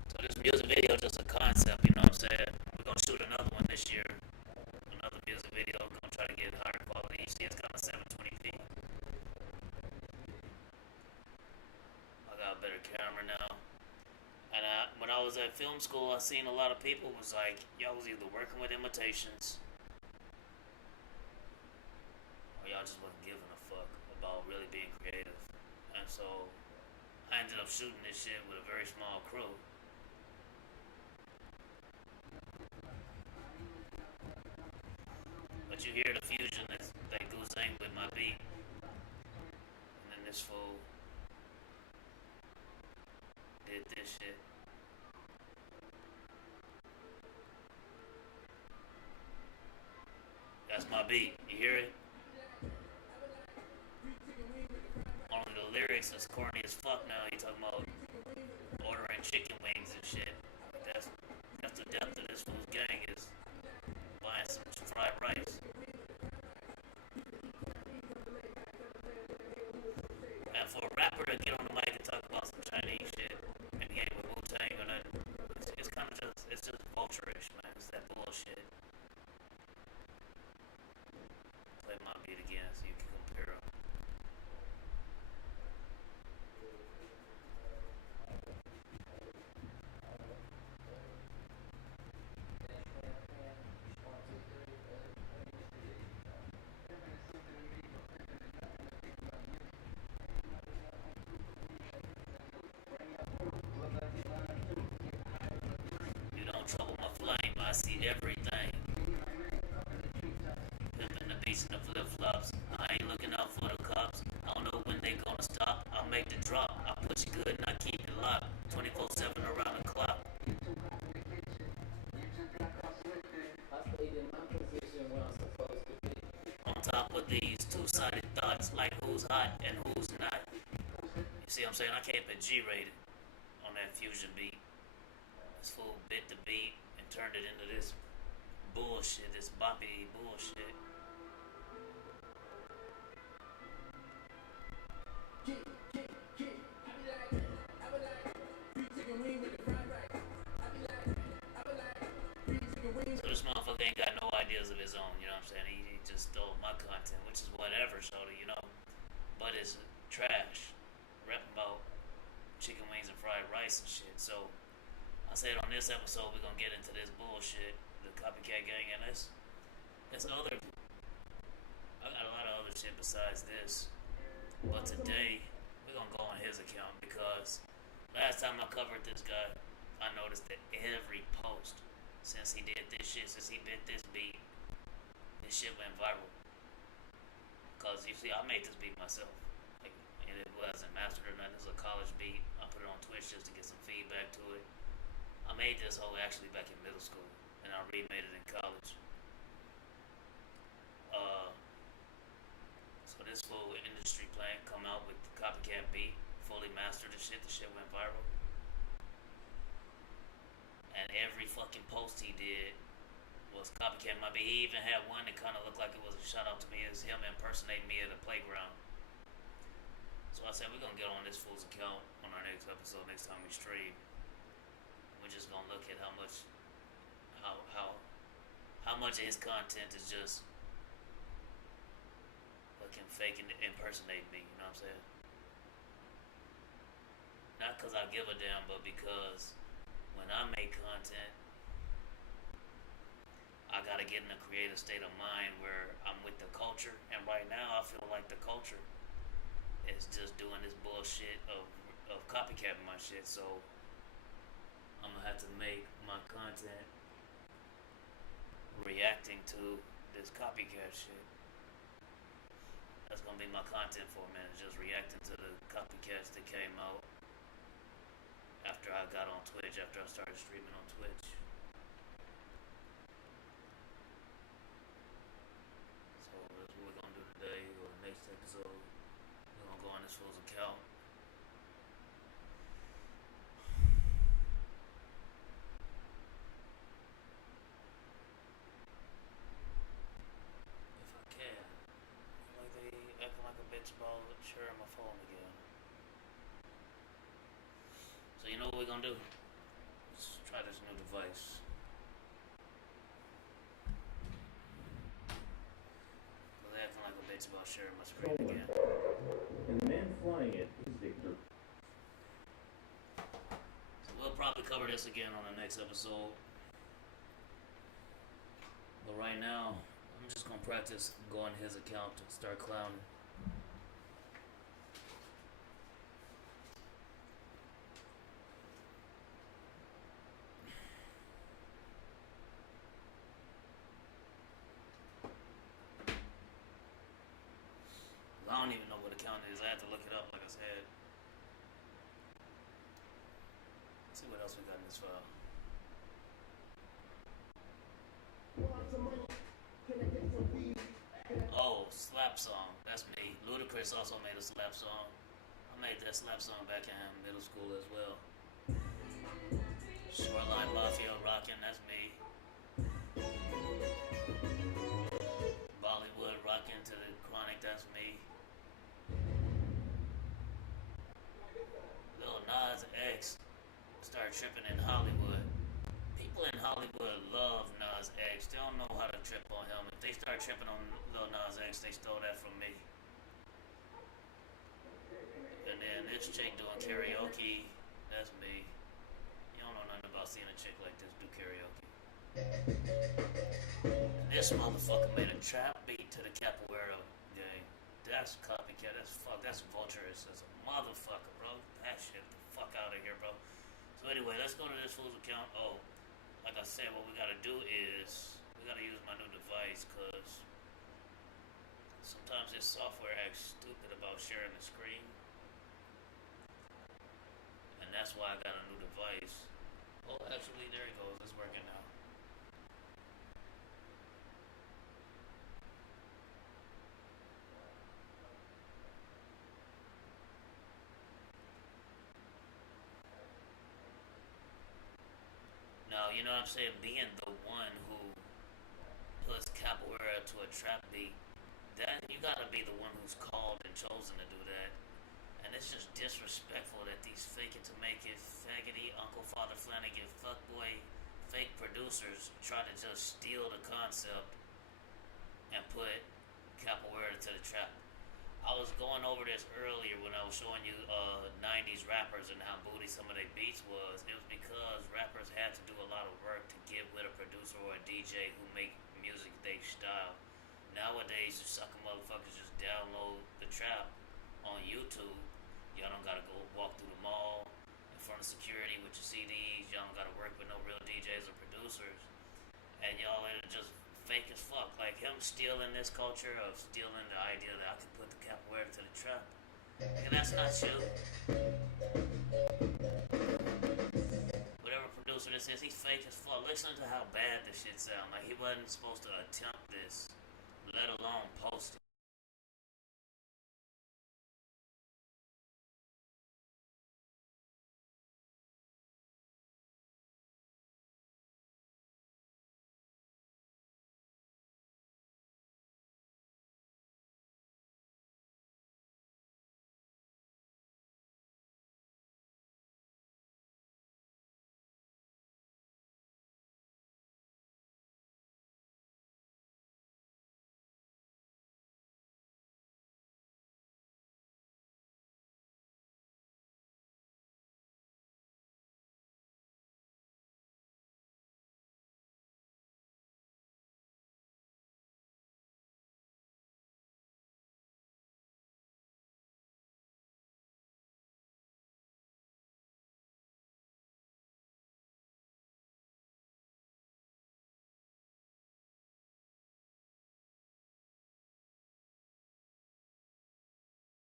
So this music video just a concept, you know what I'm saying? We're gonna shoot another one this year. Another music video. We're gonna try to get higher quality. You see it's kind of 720p. I got a better camera now. And when I was at film school, I seen a lot of people was like, y'all was either working with imitations or y'all just wasn't giving a fuck about really being creative. And so I ended up shooting this shit with a very small crew. But you hear the fusion that goes in with my beat. And then this fool did this shit. That's my beat. You hear it? Only the lyrics is corny as fuck now. You talking about ordering chicken wings and shit. That's the depth of this fool's gang is buying some fried rice. And for a rapper to get on the mic and talk about some Chinese shit and he ain't with Wu-Tang or nothing, it's kind of just, it's just vulture-ish, man. It's that bullshit. Play my beat again so you can compare them. You don't trouble my flame, I see everything. Pimping the beats and the flip-flops. I ain't looking out for the cops. I don't know when they gonna stop. I'll make the drop. I put you good and I keep it locked. 24/7 around the clock. I stayed in my position where I'm supposed to be. On top of these two-sided thoughts, like who's hot and who's not. You see what I'm saying? I came at G-rated on that fusion beat. This fool bit the beat and turned it into this bullshit, this boppy bullshit. So this motherfucker ain't got no ideas of his own, you know what I'm saying? He just stole my content, which is whatever, shorty, you know. But it's trash. Rapping about chicken wings and fried rice and shit. So I said on this episode we're gonna get into this bullshit, the copycat gang, and there's other. I got a lot of other shit besides this, but today we're gonna go on his account because last time I covered this guy, I noticed that every post since he did this shit, since he bit this beat, this shit went viral. Cause you see, I made this beat myself. Like, and it wasn't mastered or nothing. It was a college beat. I put it on Twitch just to get some feedback to it. I made this whole actually back in middle school, and I remade it in college. So this fool industry plant come out with the copycat beat, fully mastered the shit. The shit went viral, and every fucking post he did was copycat my beat. He even had one that kind of looked like it was a shout out to me. It's him impersonating me at a playground. So I said we're gonna get on this fool's account on our next episode. Next time we stream, we're just gonna look at how much of his content is just fucking faking impersonating me. You know what I'm saying? Not because I give a damn, but because when I make content, I gotta get in a creative state of mind where I'm with the culture. And right now, I feel like the culture is just doing this bullshit of copycatting my shit. So I'm gonna have to make my content reacting to this copycat shit. That's gonna be my content for a minute, just reacting to the copycats that came out after I got on Twitch, after I started streaming on Twitch. So that's what we're gonna do today, or the next episode. We're gonna go on this fool's account. If I can. Like they acting like a bitch about sharing my phone again. So you know what we're gonna do? Let's try this new device. They're acting like a bitch about sharing my screen again. And the man flying it is Victor. So we'll probably cover this again on the next episode. But right now, I'm just gonna practice going to his account and start clowning. I don't even know what account it is. I have to look it up, like I said. Let's see what else we got in this file. Oh, slap song. That's me. Ludacris also made a slap song. I made that slap song back in middle school as well. Shoreline Mafia rockin', that's me. Bollywood rockin' to the Chronic, that's me. Lil Nas X started tripping in Hollywood. People in Hollywood love Nas X. They don't know how to trip on him. If they start tripping on Lil Nas X, they stole that from me. And then this chick doing karaoke, that's me. You don't know nothing about seeing a chick like this do karaoke. And this motherfucker made a trap beat to the Capoeira game. That's copycat. That's vulturous as a motherfucker, bro. That shit the fuck out of here, bro. So anyway, let's go to this fool's account. Oh, like I said, what we gotta do is we gotta use my new device, cause sometimes this software acts stupid about sharing the screen. And that's why I got a new device. Oh, actually, there it goes. It's working now. Now, you know what I'm saying? Being the one who puts capoeira to a trap beat, that you gotta be the one who's called and chosen to do that. And it's just disrespectful that these fake it to make it faggoty, Uncle Father Flanagan, fuckboy, fake producers try to just steal the concept and put capoeira to the trap. I was going over this earlier when I was showing you 90s rappers and how booty some of their beats was. It was because rappers had to do a lot of work to get with a producer or a DJ who make music they style. Nowadays, you sucker motherfuckers just download the trap on YouTube. Y'all don't gotta go walk through the mall in front of security with your CDs. Y'all don't gotta work with no real DJs or producers. And y'all are just fake as fuck. Like him stealing this culture of stealing the idea that I can put the capoeira to the trap. And that's not you. Whatever producer this is, he's fake as fuck. Listen to how bad this shit sound. Like he wasn't supposed to attempt this, let alone post it.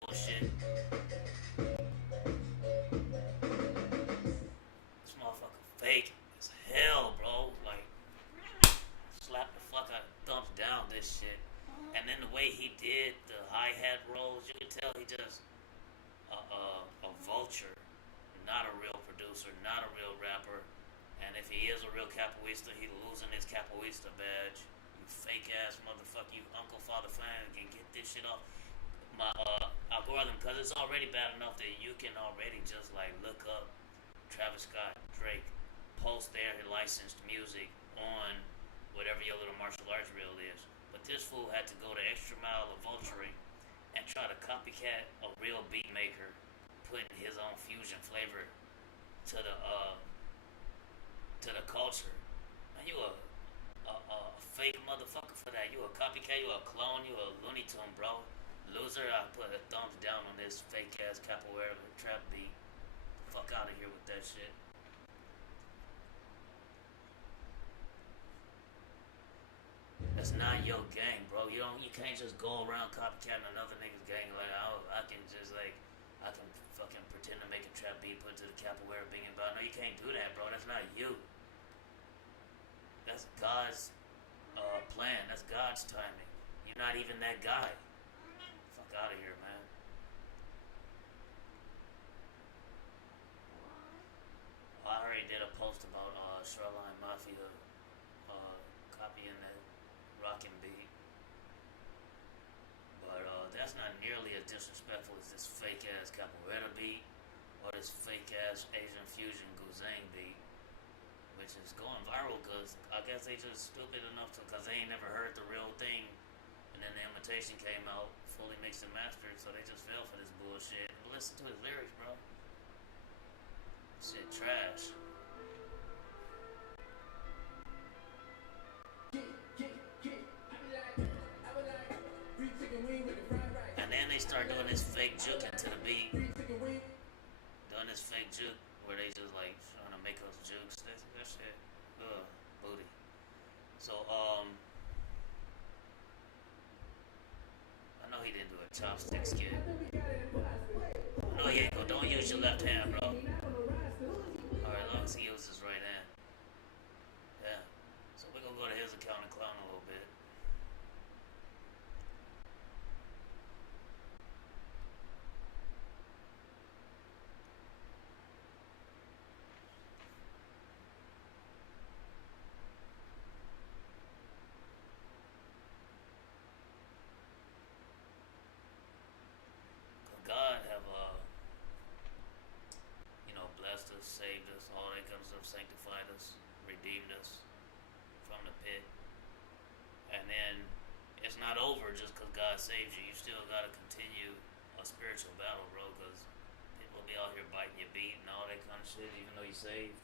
Bullshit. This motherfucker fake as hell, bro. Like, slap the fuck out, thumbs down this shit. And then the way he did the hi-hat rolls, you could tell he just a vulture, not a real producer, not a real rapper. And if he is a real capoeista, he losing his capoeista badge. You fake ass motherfucker, you Uncle Father fan can get this shit off my algorithm, because it's already bad enough that you can already just like look up Travis Scott, Drake, post their licensed music on whatever your little martial arts reel is. But this fool had to go the extra mile of vulturing and try to copycat a real beat maker, putting his own fusion flavor to the culture. Man, you a fake motherfucker for that. You a copycat, you a clone, you a Looney Tune, bro. Loser, I put a thumbs down on this fake ass capoeira trap beat. Fuck out of here with that shit. That's not your gang, bro. You can't just go around copycatting another nigga's gang. Like I can just like I can fucking pretend to make a trap beat, put to the capoeira being about. No, you can't do that, bro. That's not you. That's God's plan. That's God's timing. You're not even that guy. Fuck out of here, man. I already did a post about Shoreline Mafia copying that rockin' beat. But that's not nearly as disrespectful as this fake ass capoeira beat or this fake ass Asian fusion Guzang beat, which is going viral because I guess they just stupid enough to, because they ain't never heard the real thing, and then the imitation came out fully mixed and mastered, so they just fell for this bullshit. But listen to his lyrics, bro. Shit trash. And then they start doing this fake juke into the beat. Doing this fake juke where they just like trying to make us jukes. That shit. Ugh, booty. So, I know he didn't do a chopstick skit. No, he ain't go. Don't use your left hand, bro. Alright, as long as he uses his right hand. Yeah. So we're gonna go to his account and clown a little bit. God have blessed us, saved us, all that kind of stuff, sanctified us, redeemed us from the pit. And then it's not over just because God saved you. You still got to continue a spiritual battle, bro, because people will be out here biting your beat and all that kind of shit, even though you're saved.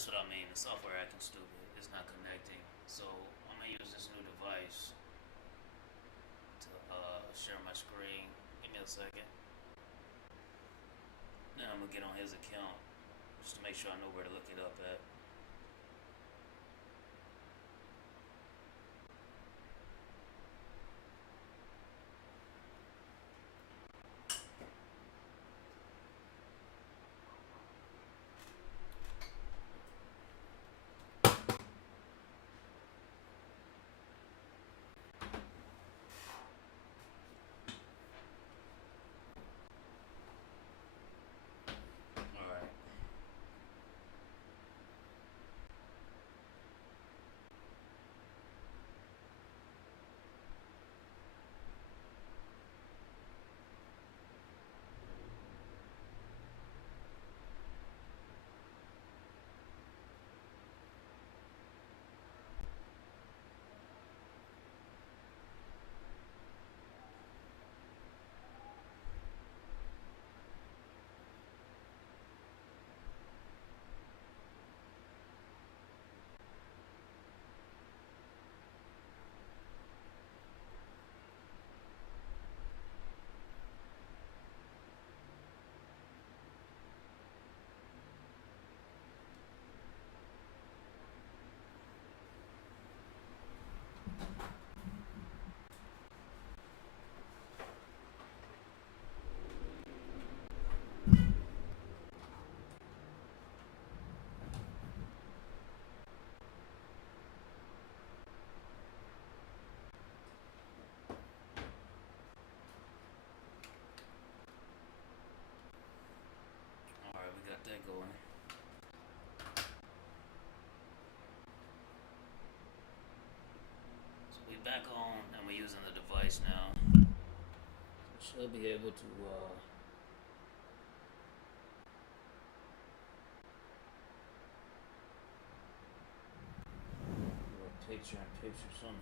That's what I mean. The software acting stupid. It's not connecting. So I'm gonna use this new device to share my screen. Give me a second. Then I'm gonna get on his account just to make sure I know where to look it up at. Alright. using the device now. Should be able to do a picture in picture somehow.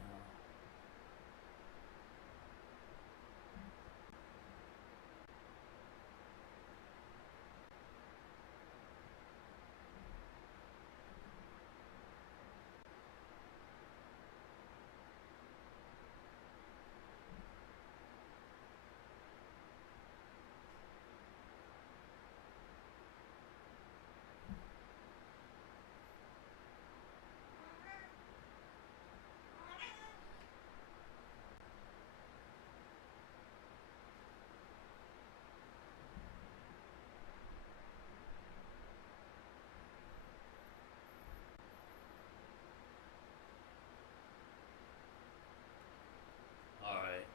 Alright,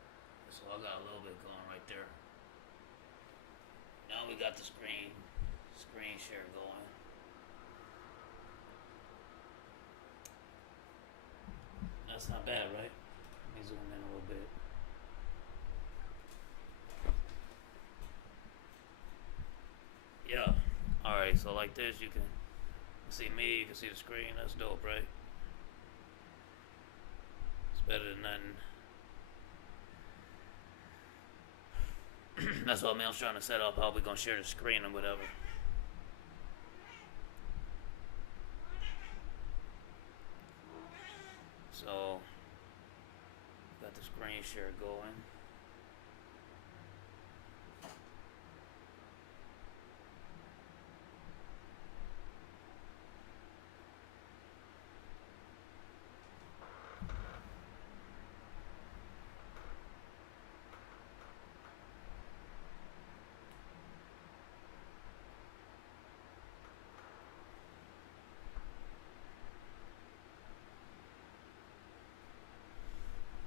so I got a little bit going right there. Now we got the screen share going. That's not bad, right? Let me zoom in a little bit. Yeah. Alright, so like this, you can see me, you can see the screen. That's dope, right? It's better than nothing. That's what I was trying to set up, how we gonna share the screen or whatever. So, got the screen share going.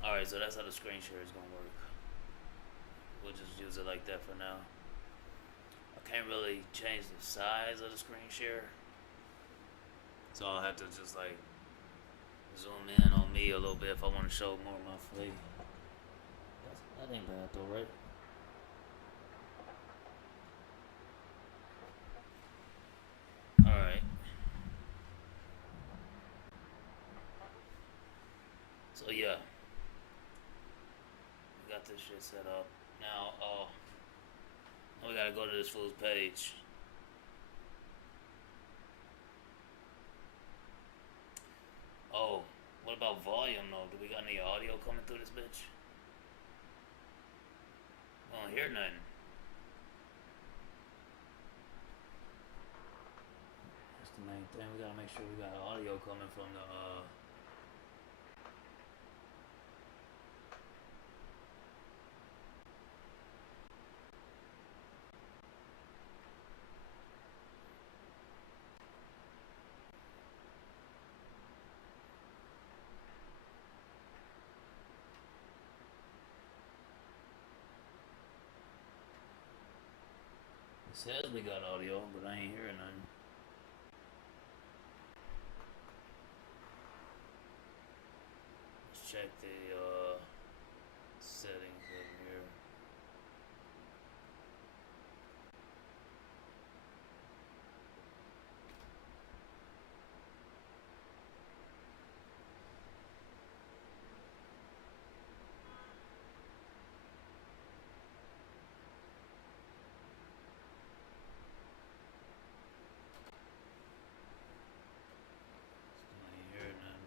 Alright, so that's how the screen share is gonna work. We'll just use it like that for now. I can't really change the size of the screen share, so I'll have to just like zoom in on me a little bit if I want to show more of my face. That ain't bad though, right? Alright. So yeah. We got this shit set up. Now we gotta go to this fool's page. Oh, what about volume though? Do we got any audio coming through this bitch? I don't hear nothing. That's the main thing. We gotta make sure we got audio coming from the it says we got audio, but I ain't hearing nothing. Let's check the settings over here. Still ain't hearing nothing.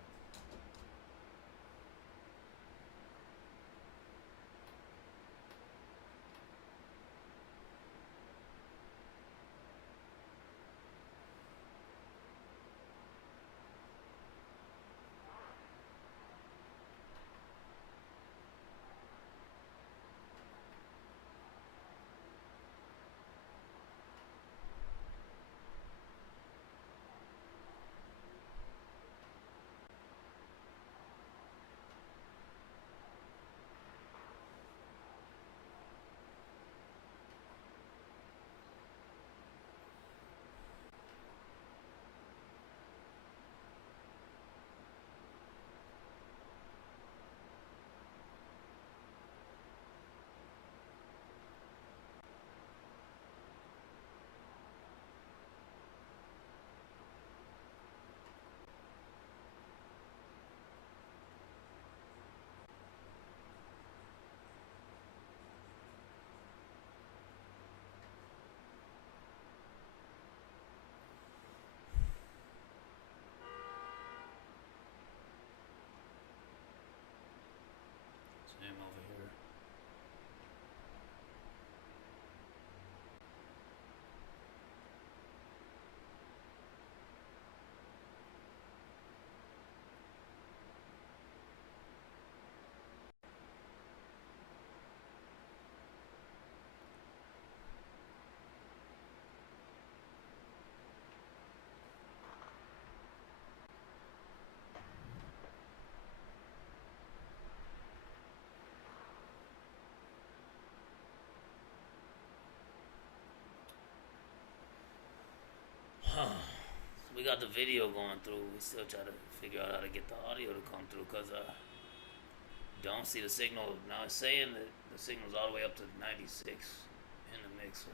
we got the video going through. We still try to figure out how to get the audio to come through because don't see the signal. Now it's saying that the signal's all the way up to 96 in the mixer.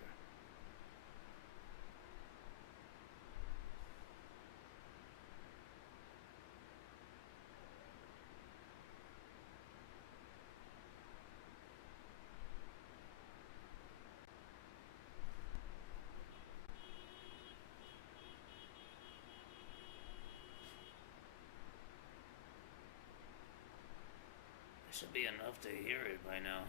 Should be enough to hear it by now.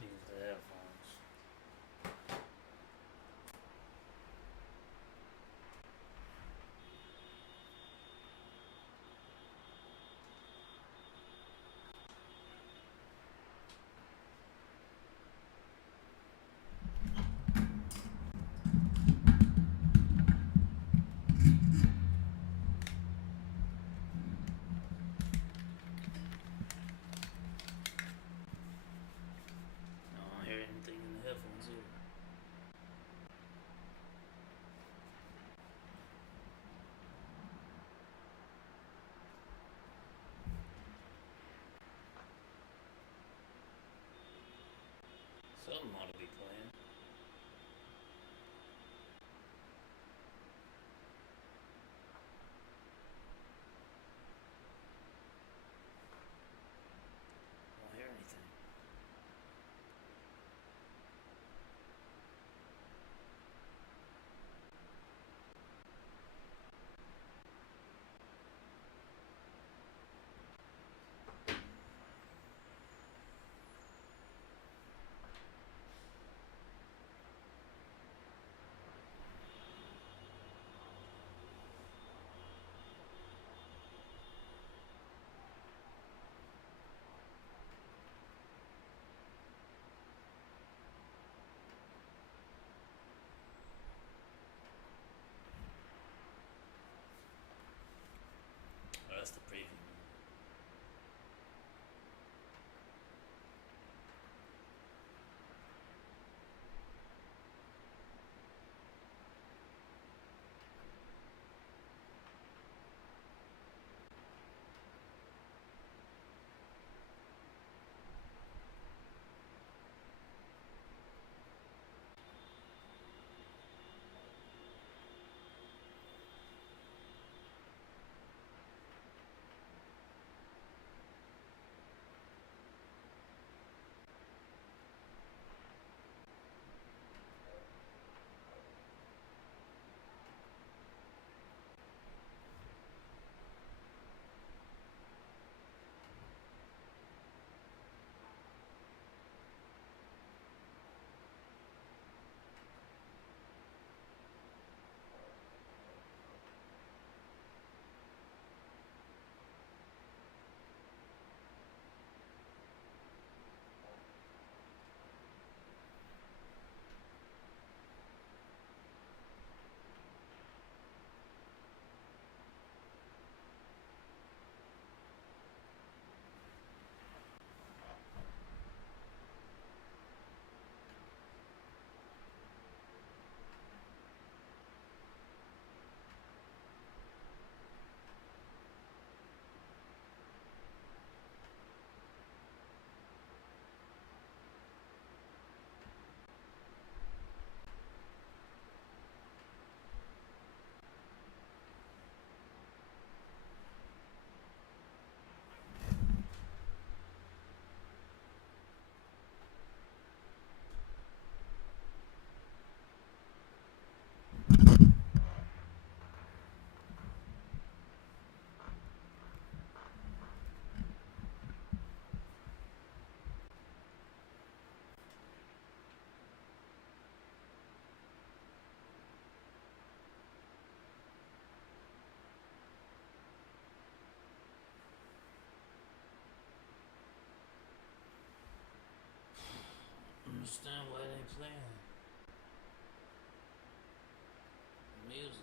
These are the headphones. I don't hear anything in the headphones either. Something ought to be playing. I don't hear anything. understand why they playing music.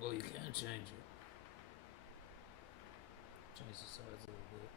Well, you can change it. Change the size a little bit.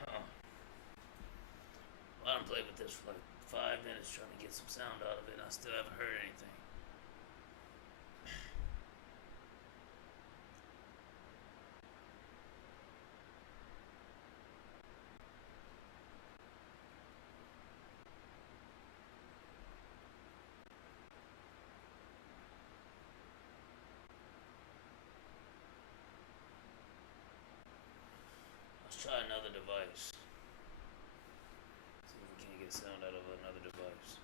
Huh. I done played with this for like 5 minutes trying to get some sound out of it, and I still haven't heard anything. Let's try another device. See if we can't get sound out of another device.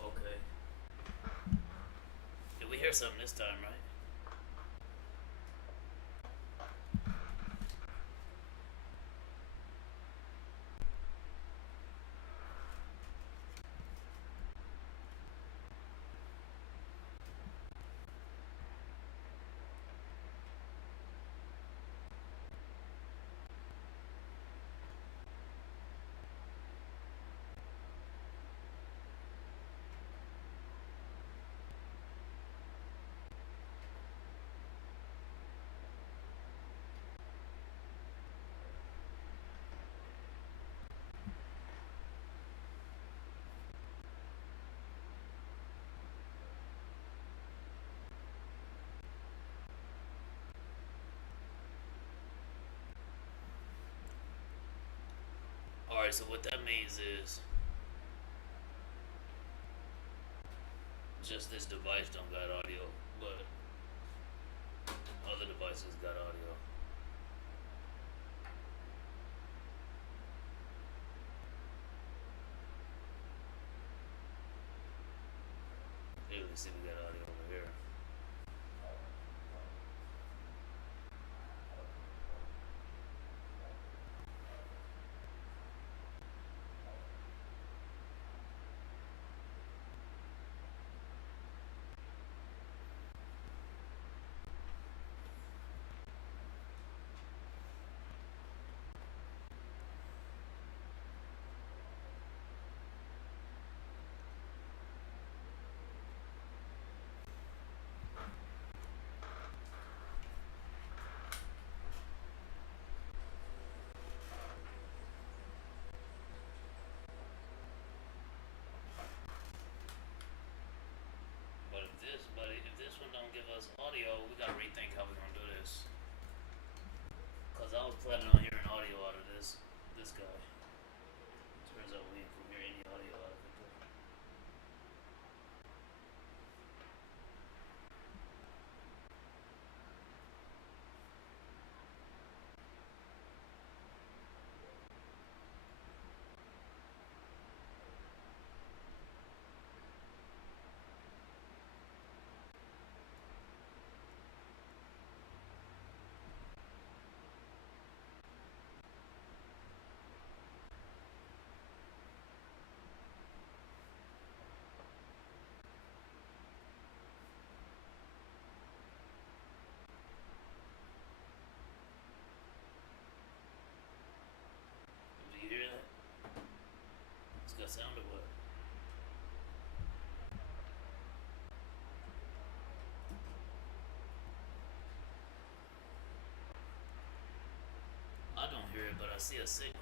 Okay. Did we hear something this time, right? Alright, so what that means is just this device don't got audio, but other devices got audio. Here, let's see if we got audio over here. audio, we gotta rethink how we're gonna do this. Cause I was planning on hearing audio out of this guy. Turns out we ain't gonna hear any audio out of it. Do you hear that? It's got sound or what? I don't hear it, but I see a signal.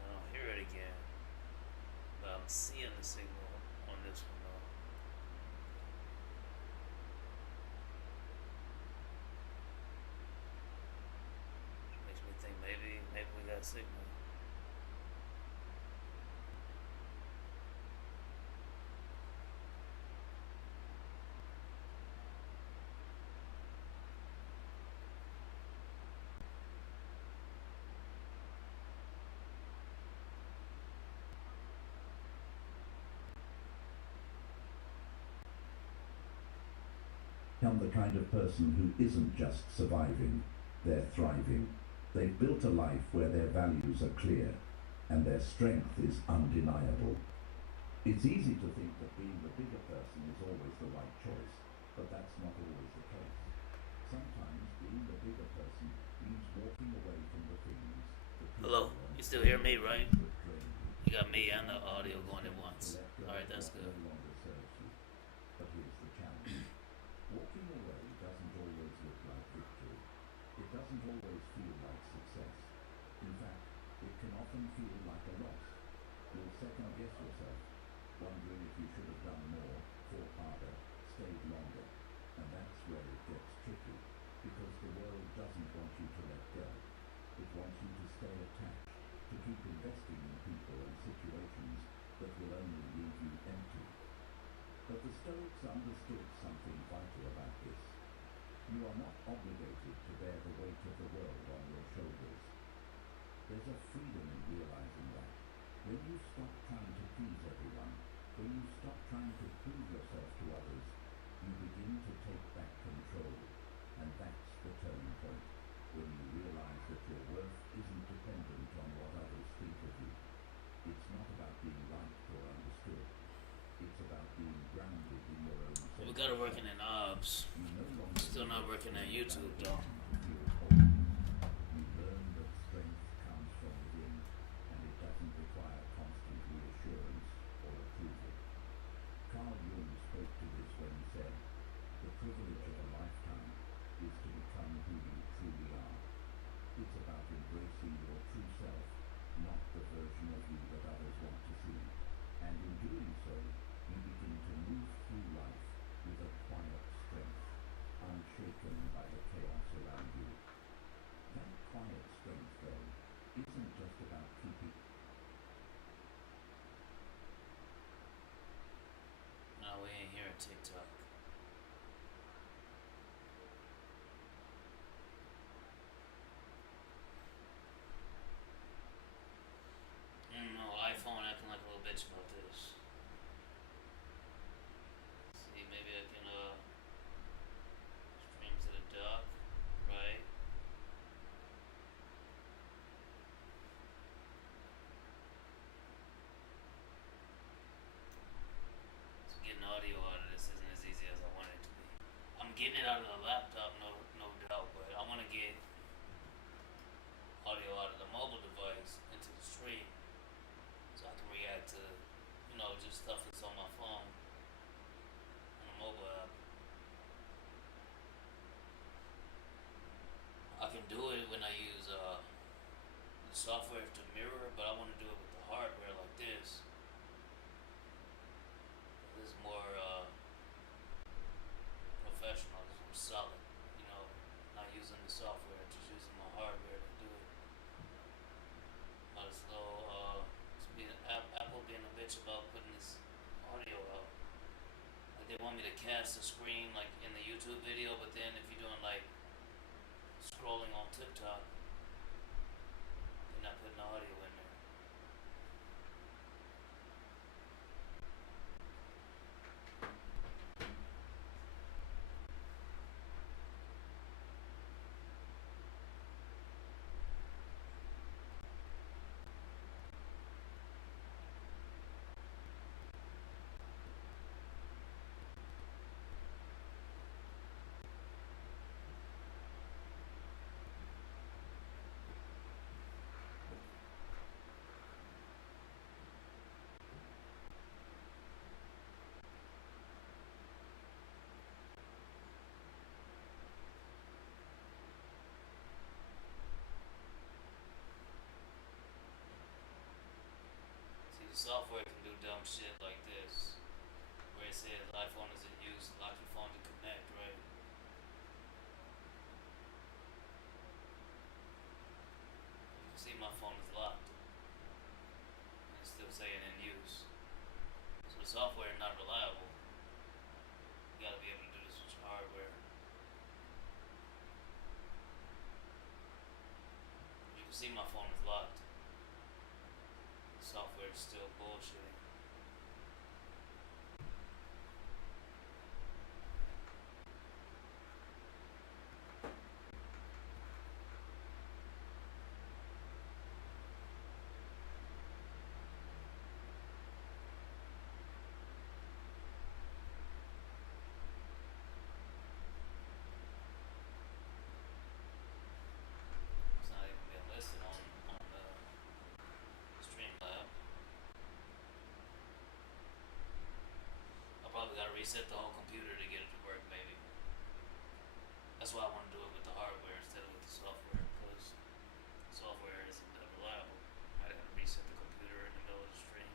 I don't hear it again, but I'm seeing the signal on this one though. Makes me think maybe we got a signal. Become the kind of person who isn't just surviving, they're thriving. They've built a life where their values are clear and their strength is undeniable. It's easy to think that being the bigger person is always the right choice, but that's not always the case. Sometimes being the bigger person means walking away from the things that Hello, you still hear me, right? You got me and the audio going at once. Alright, that's good. no longer serves you. But here's the challenge. Walking away doesn't always look like victory. It doesn't always feel like success. In fact, it can often feel like a loss. You'll second guess yourself, wondering if you should have done more, fought harder, stayed longer. And that's where it gets tricky, because the world doesn't want you to let go. It wants you to stay attached, to keep investing in people and situations that will only leave you empty. But the Stoics understood something vital about this. You are not obligated to bear the weight of the world on your shoulders. There's a freedom in realizing that. When you stop trying to please everyone, when you stop trying to prove yourself to others, you begin to take back control. And that's the turning point, when you realize that your worth isn't dependent on what others think of you. It's not about being liked or understood. It's about being grounded in your own sense. We got it working in OBS. You no longer Still not working on YouTube though. feel whole. You learn that strength comes from within, and it doesn't require constant reassurance or approval. Carl Jung spoke to this when he said, "The privilege of a lifetime is to become who you truly are." It's about embracing your true self, not the version of you that others want to see. And in doing so, you begin to move through life with a quiet strength, unshaken by the chaos around getting it out of the laptop, no doubt, but I want to get audio out of the mobile device into the stream, so I can react to, just stuff that's on my phone on a mobile app. I can do it when I use the software to mirror, but I want to do it with the hardware like this. This is more professional. This is more solid. Not using the software, just using my hardware to do it. Not as though Apple being a bitch about putting this audio out. Like they want me to cast the screen like in the YouTube video, but then if you're doing like scrolling on TikTok, they're not putting the audio in there. See, the software can do dumb shit like this, where it says iPhone is in use, lock your phone to connect, right? You can see my phone is locked, and it's still saying in use. So the software is not reliable. You gotta be able to do this with your hardware. You can see my phone is locked. The software is still bullshitting. It's not even been listed on the Streamlab. I probably gotta reset the whole computer to get it to work, maybe. That's why I want to do it with the hardware instead of with the software, because the software isn't that reliable. I gotta reset the computer in the middle of the stream.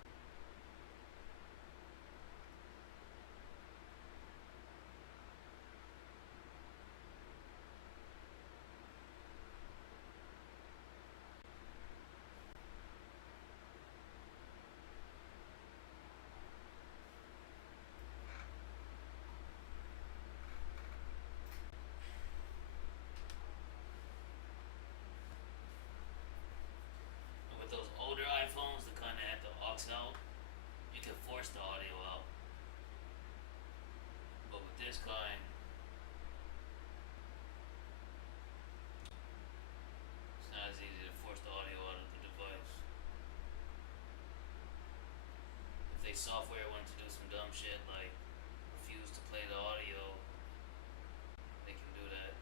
And with those older iPhones, the kind that had the aux out, you can force the audio out. But with this kind, it's not as easy to force the audio out of the device. If they software wanted to do some dumb shit like refuse to play the audio, they can do that.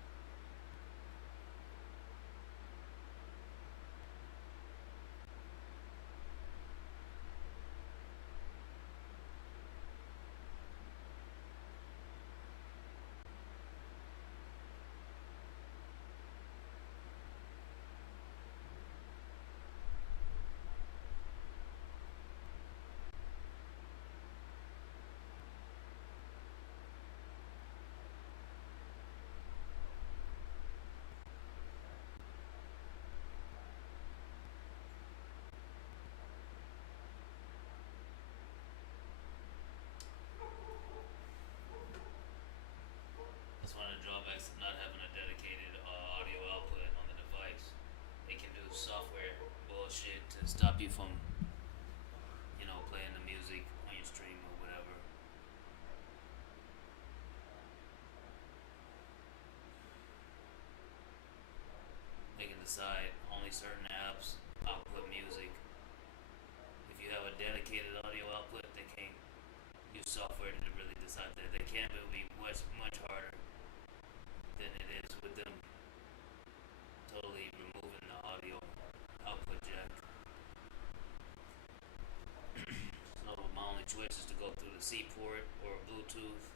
That's one of the drawbacks of not having a dedicated audio output on the device. They can do software bullshit to stop you from, playing the music on your stream or whatever. They can decide only certain apps output music. If you have a dedicated audio output, they can't use software to really decide that. They can, but it would be much harder than it is with them totally removing the audio output jack. So my only choice is to go through the C port or Bluetooth.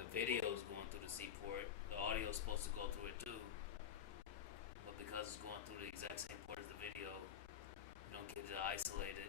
The video is going through the C port. The audio is supposed to go through it too. But because it's going through the exact same port as the video, you don't get to isolate it.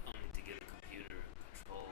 I need to get a computer control.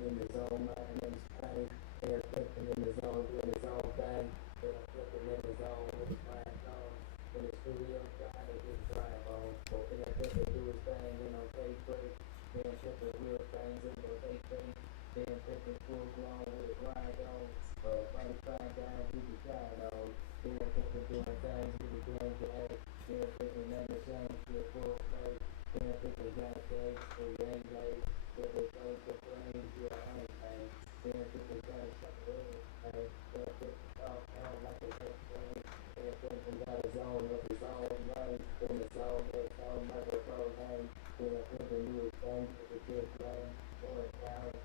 In the zone, my name's Patty. They're flipping in the zone, doing his own thing. They're flipping in the zone with his flag on. In the studio, trying to get drive on. Open that flipping, do his thing, you know, take break. Then flipping real things, and go take break. Then flipping full blown with his ride on. Fight, fight down, he be tired on. Then flipping doing things, he be doing good. Then flipping none the same shit, full play. Then flipping got cakes, for game days. Then they play for flames, yeah, anything. Then flipping got a couple of hey, then flipping off, like a head flame. on, if it's on right, then it's on, it's on microphone, hey, then I think the new thing, if it gets right, going down,